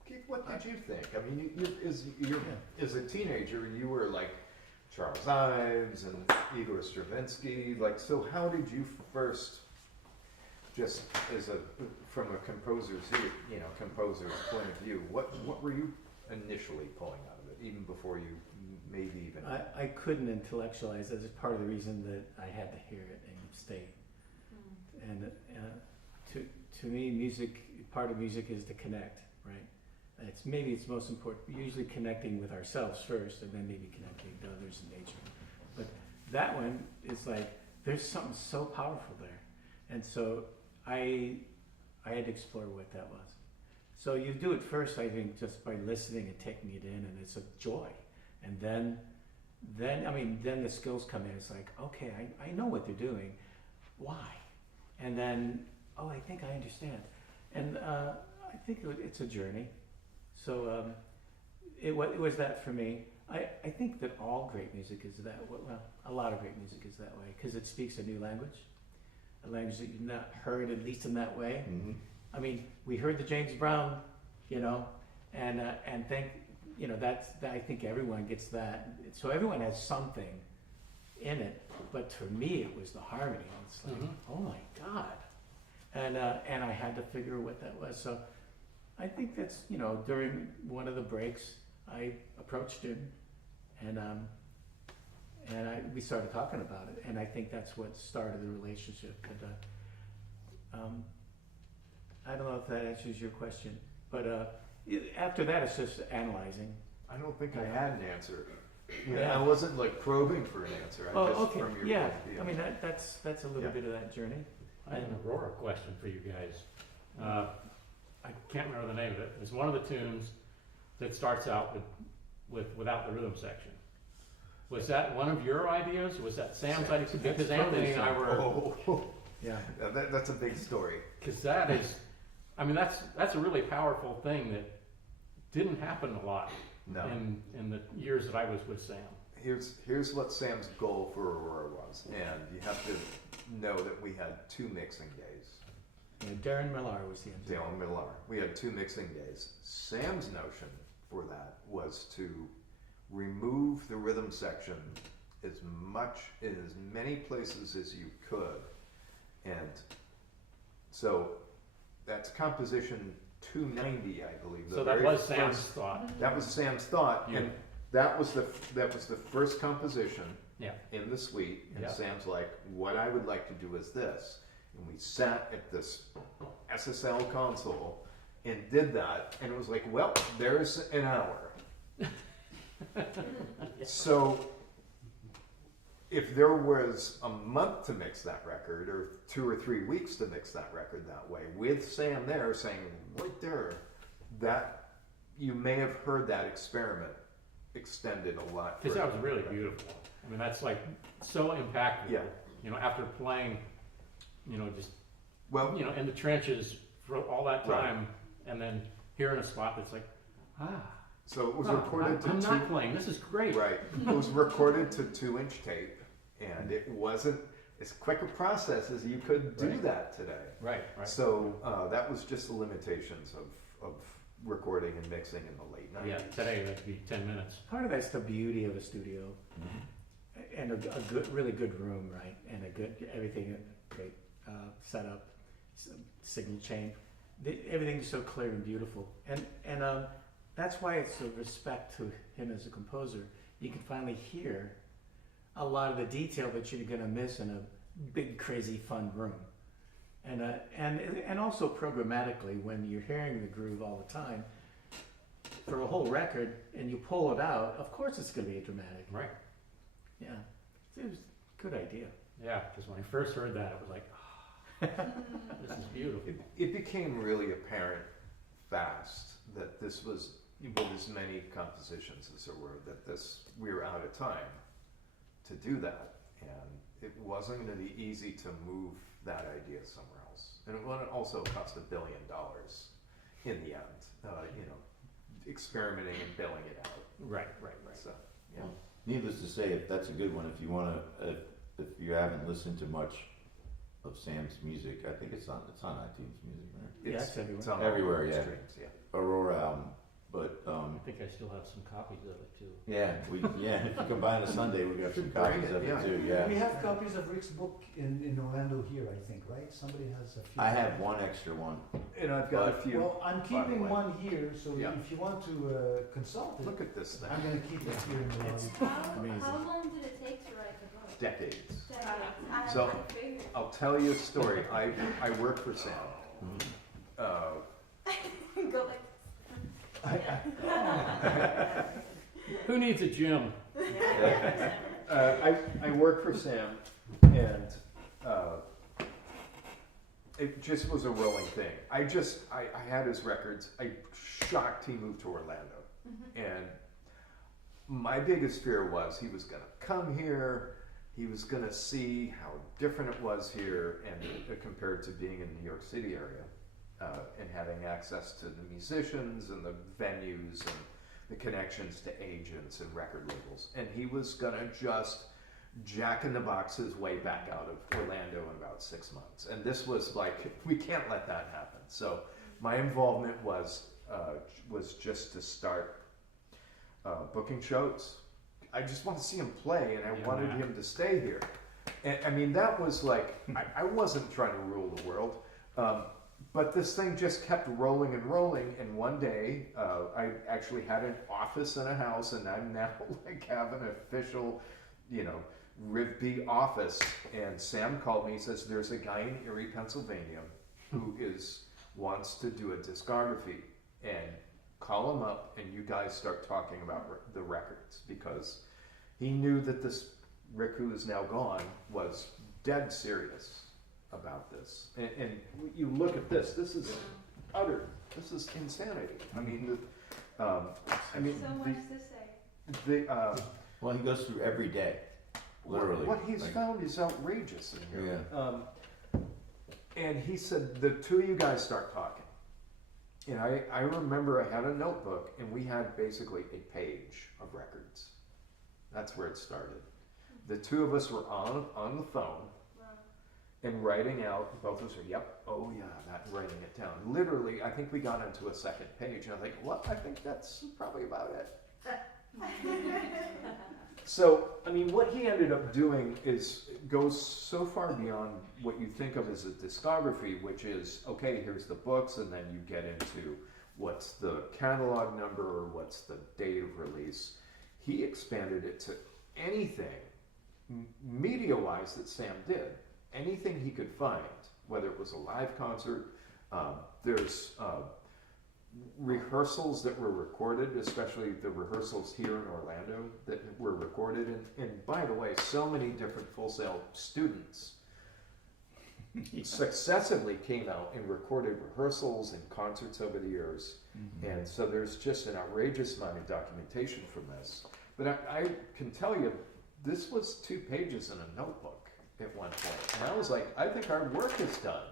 Keith, what did you think? I mean, as a teenager, you were like Charles Ives and Igor Stravinsky. Like, so how did you first, just from a composer's point of view, what were you initially pulling out of it, even before you maybe even? I couldn't intellectualize. That's part of the reason that I had to hear it and stay. And to me, part of music is to connect, right? It's most important. Usually connecting with ourselves first, and then maybe connecting to others in nature. But that one is like, there's something so powerful there. And so I had to explore what that was. So you do it first, I think, just by listening and taking it in, and it's a joy. And then the skills come in. It's like, okay, I know what they're doing. Why? And then, I think I understand. And I think it's a journey. So it was that for me. I think that all great music is that way. Well, a lot of great music is that way because it speaks a new language, a language that you've not heard, at least in that way. Mm-hmm. I mean, we heard the James Brown, and I think everyone gets that. So everyone has something in it. But for me, it was the harmony. It's like, oh my God, and I had to figure what that was. So I think that's during one of the breaks, I approached him, and we started talking about it, and I think that's what started the relationship. But I don't know if that answers your question, but after that, it's just analyzing. I don't think I had an answer. Yeah. I wasn't like probing for an answer. Oh, just okay. From your Yeah. point of view. I mean, that's a little Yeah. bit of that journey. I have an Aurora question for you guys. I can't remember the name of it. It's one of the tunes that starts out without the rhythm section. Was that one of your ideas? Was that Sam's idea? Because That's Anthony and I probably were, Yeah. That's a big story. because that is, I mean, that's a really powerful thing that didn't happen a lot No. in the years that I was with Sam. Here's what Sam's goal for Aurora was, and you have to know that we had 2 mixing days. Yeah, Darren Millar was the engineer. Dale Millar. We had 2 mixing days. Sam's notion for that was to remove the rhythm section in as many places as you could, and so that's composition 290, I believe. So that was Sam's thought. That was Sam's thought, Yeah. and that was the first composition Yeah. in the suite. And Yeah. Sam's like, "What I would like to do is this," and we sat at this SSL console and did that, and it was like, "Well, there's an hour." So, if there was a month to mix that record, or 2 or 3 weeks to mix that record that way, with Sam there saying, right there, that you may have heard that experiment extended a lot. Because that was further. really beautiful. I mean, that's like so impactful. Yeah. After playing, just Well, in the trenches for all that Right. time, and then hearing a spot that's like, so it was oh, recorded I'm to not playing. This is great. Right. It was recorded to 2-inch tape, and it wasn't as quick a process as you could do Right. that today. Right. Right. So that was just the limitations of recording and mixing in the late 90s. Yeah. Today that'd be 10 minutes. Part of that's the beauty of a studio, and a good, really good room, right? And everything, great setup, signal chain. Everything's so clear and beautiful, and that's why it's a respect to him as a composer. You can finally hear a lot of the detail that you're going to miss in a big, crazy, fun room, and also programmatically when you're hearing the groove all the time for a whole record, and you pull it out. Of course, it's going to be dramatic. Right. Yeah, it was a good idea. Yeah. Because when I first heard that, it was like, this is beautiful. It became really apparent fast that this was, with as many compositions as there were, we were out of time to do that, and it wasn't going to be easy to move that idea somewhere else. And it would also cost $1 billion in the end, experimenting and billing it out. Right. So, yeah. Well, needless to say, if that's a good one, if you want to, if you haven't listened to much of Sam's music, I think it's on iTunes Music, right? Yeah, it's everywhere. It's on Everywhere, all the yeah. streams, yeah. Aurora album, but I think I still have some copies of it too. if you come by on a Sunday, we got some Should bring copies it, of yeah. it too. Yeah, We have copies of Rick's book in Orlando here, I think, right? Somebody has a few. I have one extra one. And I've got a few. Well, I'm by the keeping way. one here, so Yeah. if you want to consult it, Look at this thing. I'm going to keep it here in the lobby. Amazing. How long did it take to write the book? Decades. Decades. So- I figured. I'll tell you a story. I work for Sam. Go like. Who needs a gym? I work for Sam, and it just was a rolling thing. I had his records. I shocked he moved to Orlando, and my biggest fear was he was going to come here. He was going to see how different it was here, and compared to being in the New York City area, and having access to the musicians and the venues and the connections to agents and record labels. And he was going to just Jack in the Box his way back out of Orlando in about 6 months. And this was like, we can't let that happen. So my involvement was just to start booking shows. I just want to see him play, and I wanted him to stay here. And I mean, that was like, I wasn't trying to rule the world. But this thing just kept rolling and rolling, and one day I actually had an office in a house, and I'm now like have an official, Rivby office. And Sam called me. He says, "There's a guy in Erie, Pennsylvania, who wants to do a discography, and call him up, and you guys start talking about the records," because he knew that this Rick, who is now gone, was dead serious about this. And you look at this. This is insanity. I mean, So much to say. Well, he goes through every day, literally. What he's found is outrageous in here. Yeah. And he said, the two of you guys start talking. And I remember I had a notebook, and we had basically a page of records. That's where it started. The two of us were on the phone, and writing out, both of us are, yep, oh yeah, that, writing it down. Literally, I think we got into a second page, and I was like, well, I think that's probably about it. So, I mean, what he ended up doing goes so far beyond what you think of as a discography, which is, okay, here's the books, and then you get into what's the catalog number, or what's the date of release. He expanded it to anything, media-wise, that Sam did. Anything he could find, whether it was a live concert, there's rehearsals that were recorded, especially the rehearsals here in Orlando that were recorded. And by the way, so many different Full Sail students successively came out and recorded rehearsals and concerts over the years. And so there's just an outrageous amount of documentation from this. But I can tell you, this was 2 pages in a notebook at one point. And I was like, I think our work is done.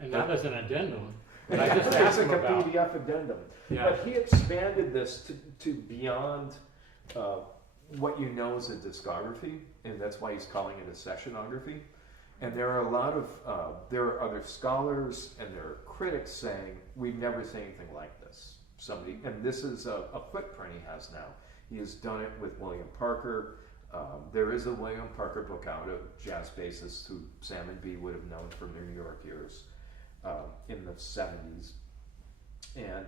And now there's an addendum. And I just asked him a about. PDF addendum. Yeah. But he expanded this to beyond what you know as a discography, and that's why he's calling it a sessionography. And there are a lot of, there are other scholars and there are critics saying, we've never seen anything like this. And this is a footprint he has now. He has done it with William Parker. There is a William Parker book out of jazz bassist who Sam and B would have known from their New York years in the 70s. And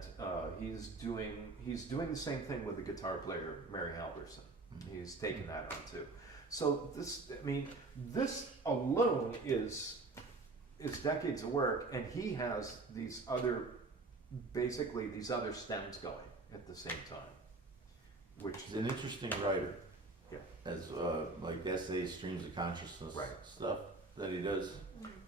he's doing the same thing with the guitar player, Mary Halverson. He's taken that on too. So this alone is decades of work, and he has these other stems going at the same time. Which He's an interesting writer. Yeah. As like essays, streams of consciousness stuff that he does.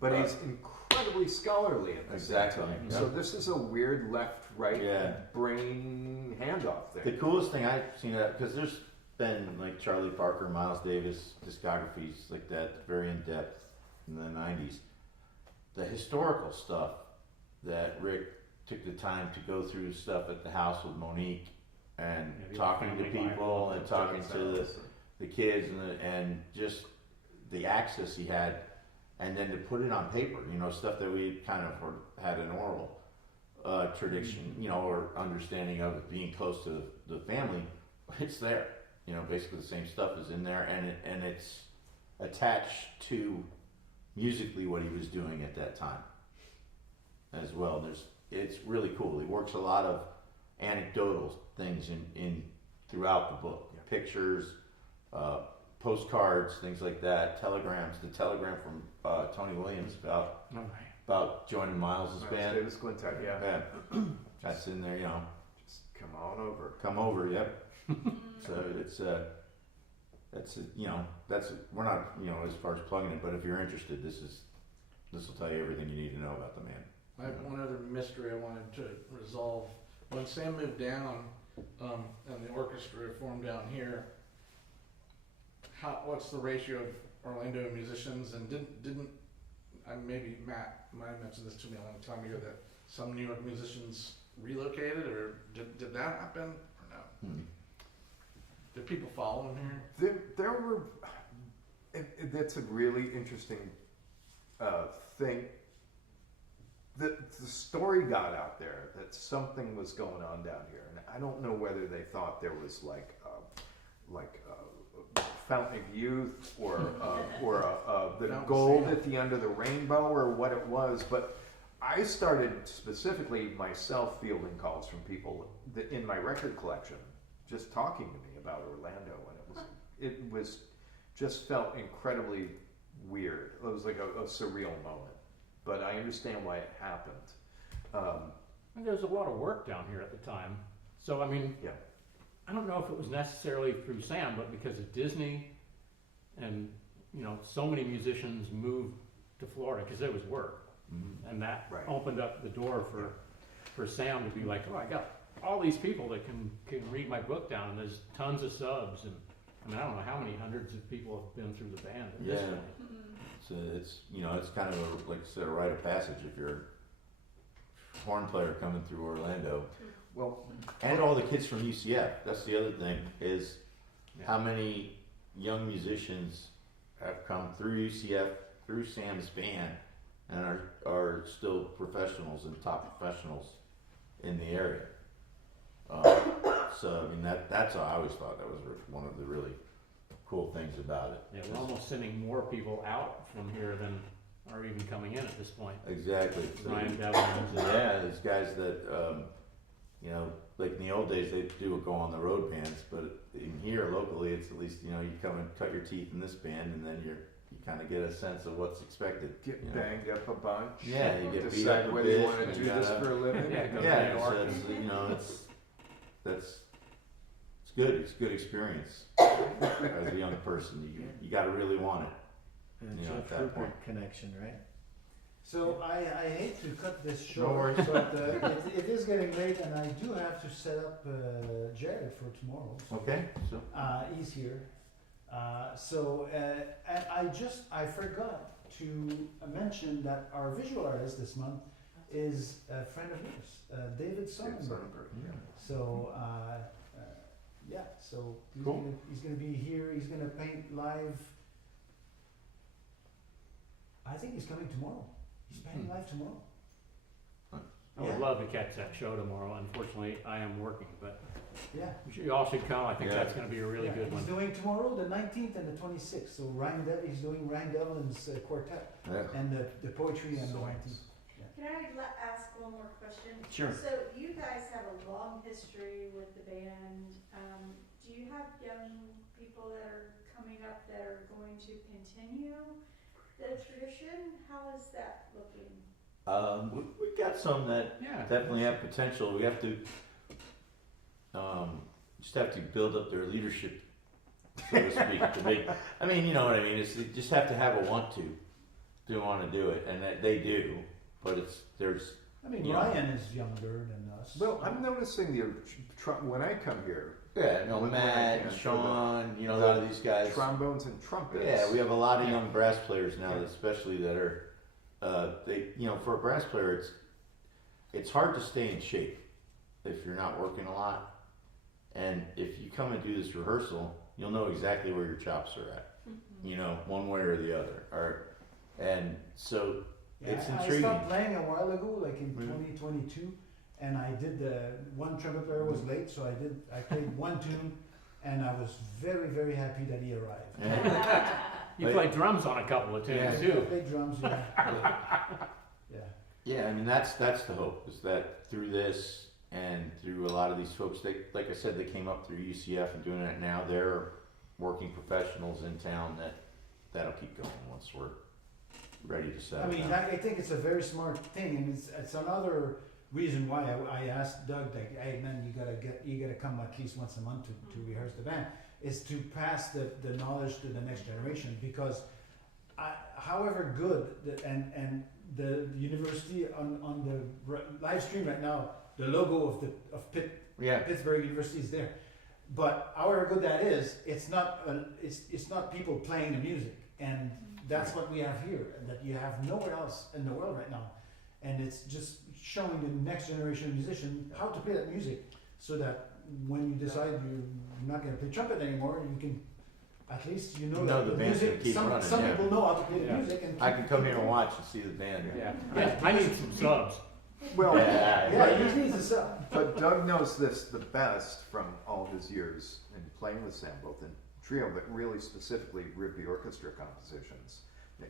But he's incredibly scholarly at the same time. Yeah. So this is a weird left-right brain handoff there. The coolest thing I've seen because there's been like Charlie Parker, Miles Davis discographies like that, very in depth in the 90s. The historical stuff that Rick took the time to go through stuff at the house with Monique and talking to people and talking to the kids and just the access he had, and then to put it on paper, stuff that we kind of had an oral tradition, or understanding of it being close to the family. It's there, basically the same stuff is in there, and it's attached to musically what he was doing at that time as well. It's really cool. He works a lot of anecdotal things in throughout the book, pictures, postcards, things like that, telegrams. The telegram from Tony Williams about joining Miles' band. Davis Quintet, yeah. That's in there, Just come on over. Come over, yep. So it's we're not, as far as plugging it, but if you're interested, this will tell you everything you need to know about the man. I have one other mystery I wanted to resolve. When Sam moved down, and the orchestra formed down here, what's the ratio of Orlando musicians? And didn't maybe Matt might have mentioned this to me a long time ago that some New York musicians relocated, or did that happen or no? Did people follow him here? There were. That's a really interesting thing. The story got out there that something was going on down here, and I don't know whether they thought there was like Fountain of Youth or the gold at the end of the rainbow or what it was, but I started specifically myself fielding calls from people that in my record collection, just talking to me about Orlando, and it was just felt incredibly weird. It was like a surreal moment, but I understand why it happened. And there was a lot of work down here at the time, so I mean, Yeah. I don't know if it was necessarily through Sam, but because of Disney, and so many musicians moved to Florida because there was work, and that Right. opened up the door for Sam to be like, oh, I got all these people that can read my book down, and there's tons of subs, and I mean I don't know how many hundreds of people have been through the band at this Yeah. point. So it's kind of like I said, a rite of passage if you're a horn player coming through Orlando. Well, And all the kids from UCF. That's the other thing is how many young musicians have come through UCF, through Sam's band, and are still professionals and top professionals in the area. So I mean that's I always thought that was one of the really cool things about it. Yeah, we're almost sending more people out from here than are even coming in at this point. Exactly. So, Ryan Devlins. yeah, there's guys that like in the old days they'd go on the road bands, but in here locally it's at least you come and cut your teeth in this band, and then you kind of get a sense of what's expected. get banged up a bunch. Yeah, you get beat Decide up a whether you bit. want to and do you this gotta- for a living. Yeah, go to Yeah, New York. it's good. It's a good experience as a young person. You got to really want it. And Yeah, Jeff at that Rupert point. connection, right? So I hate to cut this No short, worries. but it is getting late, and I do have to set up Jared for tomorrow. So, Okay, so he's here. And I forgot to mention that our visual artist this month is a friend of yours, David Sonnenberg. So so Cool. he's gonna be here. He's gonna paint live. I think he's coming tomorrow. He's painting live tomorrow. I would love to catch that show tomorrow. Unfortunately, I am working, but Yeah. you all should come. I think Yeah. that's going to be a really good He's one. doing tomorrow, the 19th and the 26th. So he's doing Ryan Devlin's quartet yeah. and the poetry and the 19th. Can I ask one more question? Sure. So you guys have a long history with the band. Do you have young people that are coming up that are going to continue the tradition? How is that looking? We've got some that Yeah, definitely have potential. We have to just have to build up their leadership, so to speak. I mean, you know what I mean. You just have to have a want to want to do it, and that they do. But there's I mean, Yeah. Ryan is younger than us. Well, I'm noticing when I come here, Matt, and Sean, a lot of these guys. trombones and trumpets. Yeah, we have a lot of young brass players now, especially that are for a brass player, it's hard to stay in shape if you're not working a lot. And if you come and do this rehearsal, you'll know exactly where your chops are at, one way or the other. And so it's I intriguing. stopped playing a while ago, like in Mhm. 2022, and I did one trumpet player was late, so I played one tune, and I was very, very happy that he arrived. you play drums on a couple of tunes Yeah. I too. played drums, yeah. Yeah, I mean that's the hope, is that through this and through a lot of these folks, like I said, they came up through UCF and doing it now. They're working professionals in town that'll keep going once we're ready to settle I mean, down. I think it's a very smart thing, and it's another reason why I asked Doug, like, hey man, you gotta come at least once a month to rehearse the band, is to pass the knowledge to the next generation, because however good and the university on the live stream right now, the logo of Pittsburgh University is there. But however good that is, it's not people playing the music, and that's what we have here, that you have nowhere else in the world right now. And it's just showing the next generation of musician how to play that music, so that when you decide you're not going to play trumpet anymore, you can at least know that the the band's music. gonna keep Some running, people know how to play the Yeah. music, and I can come here and watch and see the band. Yeah, I need some subs. Well, yeah, you need to sell. but Doug knows this the best from all his years in playing with Sam, both in trio, but really specifically Ruby orchestra compositions.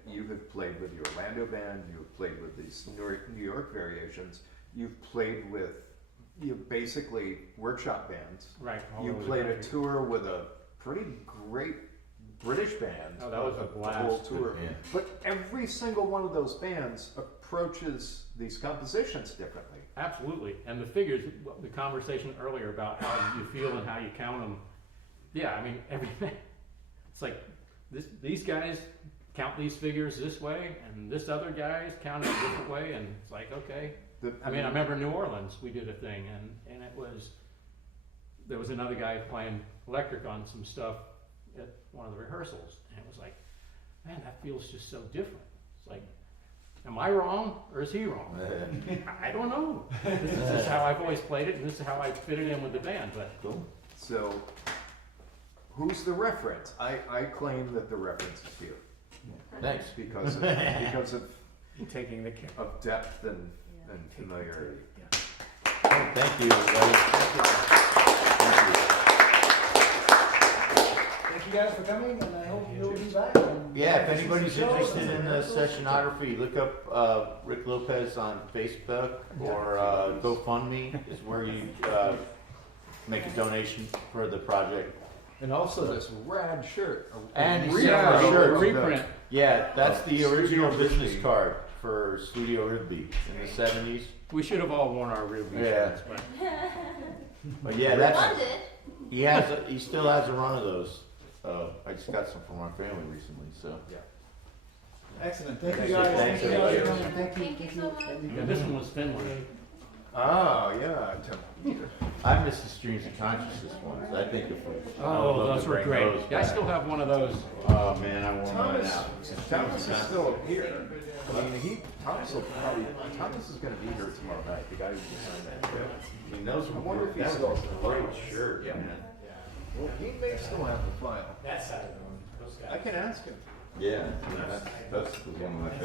You have played with the Orlando band, you have played with these New York variations, you've played with basically workshop bands. Right. all You over the played a country. tour with a pretty great British band. Oh, that was a the whole blast. tour. Yeah. But every single one of those bands approaches these compositions differently. Absolutely. And the figures, the conversation earlier about how you feel and how you count them. Yeah, I mean, everything. It's like these guys count these figures this way, and this other guys count it a different way, and it's like, okay. I mean, I remember in New Orleans, we did a thing, and it was, there was another guy playing electric on some stuff at one of the rehearsals, and it was like, man, that feels just so different. It's like, am I wrong, or is he wrong? I don't know. This is how I've always played it, and this is how I fit it in with the band, but Cool. So, who's the reference? I claim that the reference is here Thanks. because of You're taking the care. of depth and familiarity. Oh, thank you, everybody. Thank Thank you guys for coming, and I hope you'll be back. And you. Yeah, if anybody's interested in sessionography, look up Rick Lopez on Facebook, or GoFundMe is where you make a donation for the project. And also this rad shirt. And a yeah, reprint sure, of the- reprint. Yeah, that's the original Studio business Rigby. card for Studio Rigby in the 70s. We should have all worn our real Yeah. shirts, but But yeah, that's he still has a run of those. I just got some from our family recently, so. excellent. Thank Thank you you. guys. Thanks, Thank you guys for everybody. coming. Thank you. Thank you so much. yeah, this one was Finland. Oh, yeah. I miss the Streams of Consciousness ones. I think if we. I would Oh, love those to were bring great. those Yeah, I back. still have one of those. Oh man, I want mine Thomas, out. Thomas is still here. I mean, Thomas is going to be here tomorrow night. The guy who designed that trip. He knows I what wonder if he that still was has a the great file. shirt, Yeah. man. Well, he may still have the file. That side of them, those guys. I can ask him. Yeah, that's one of my favorites.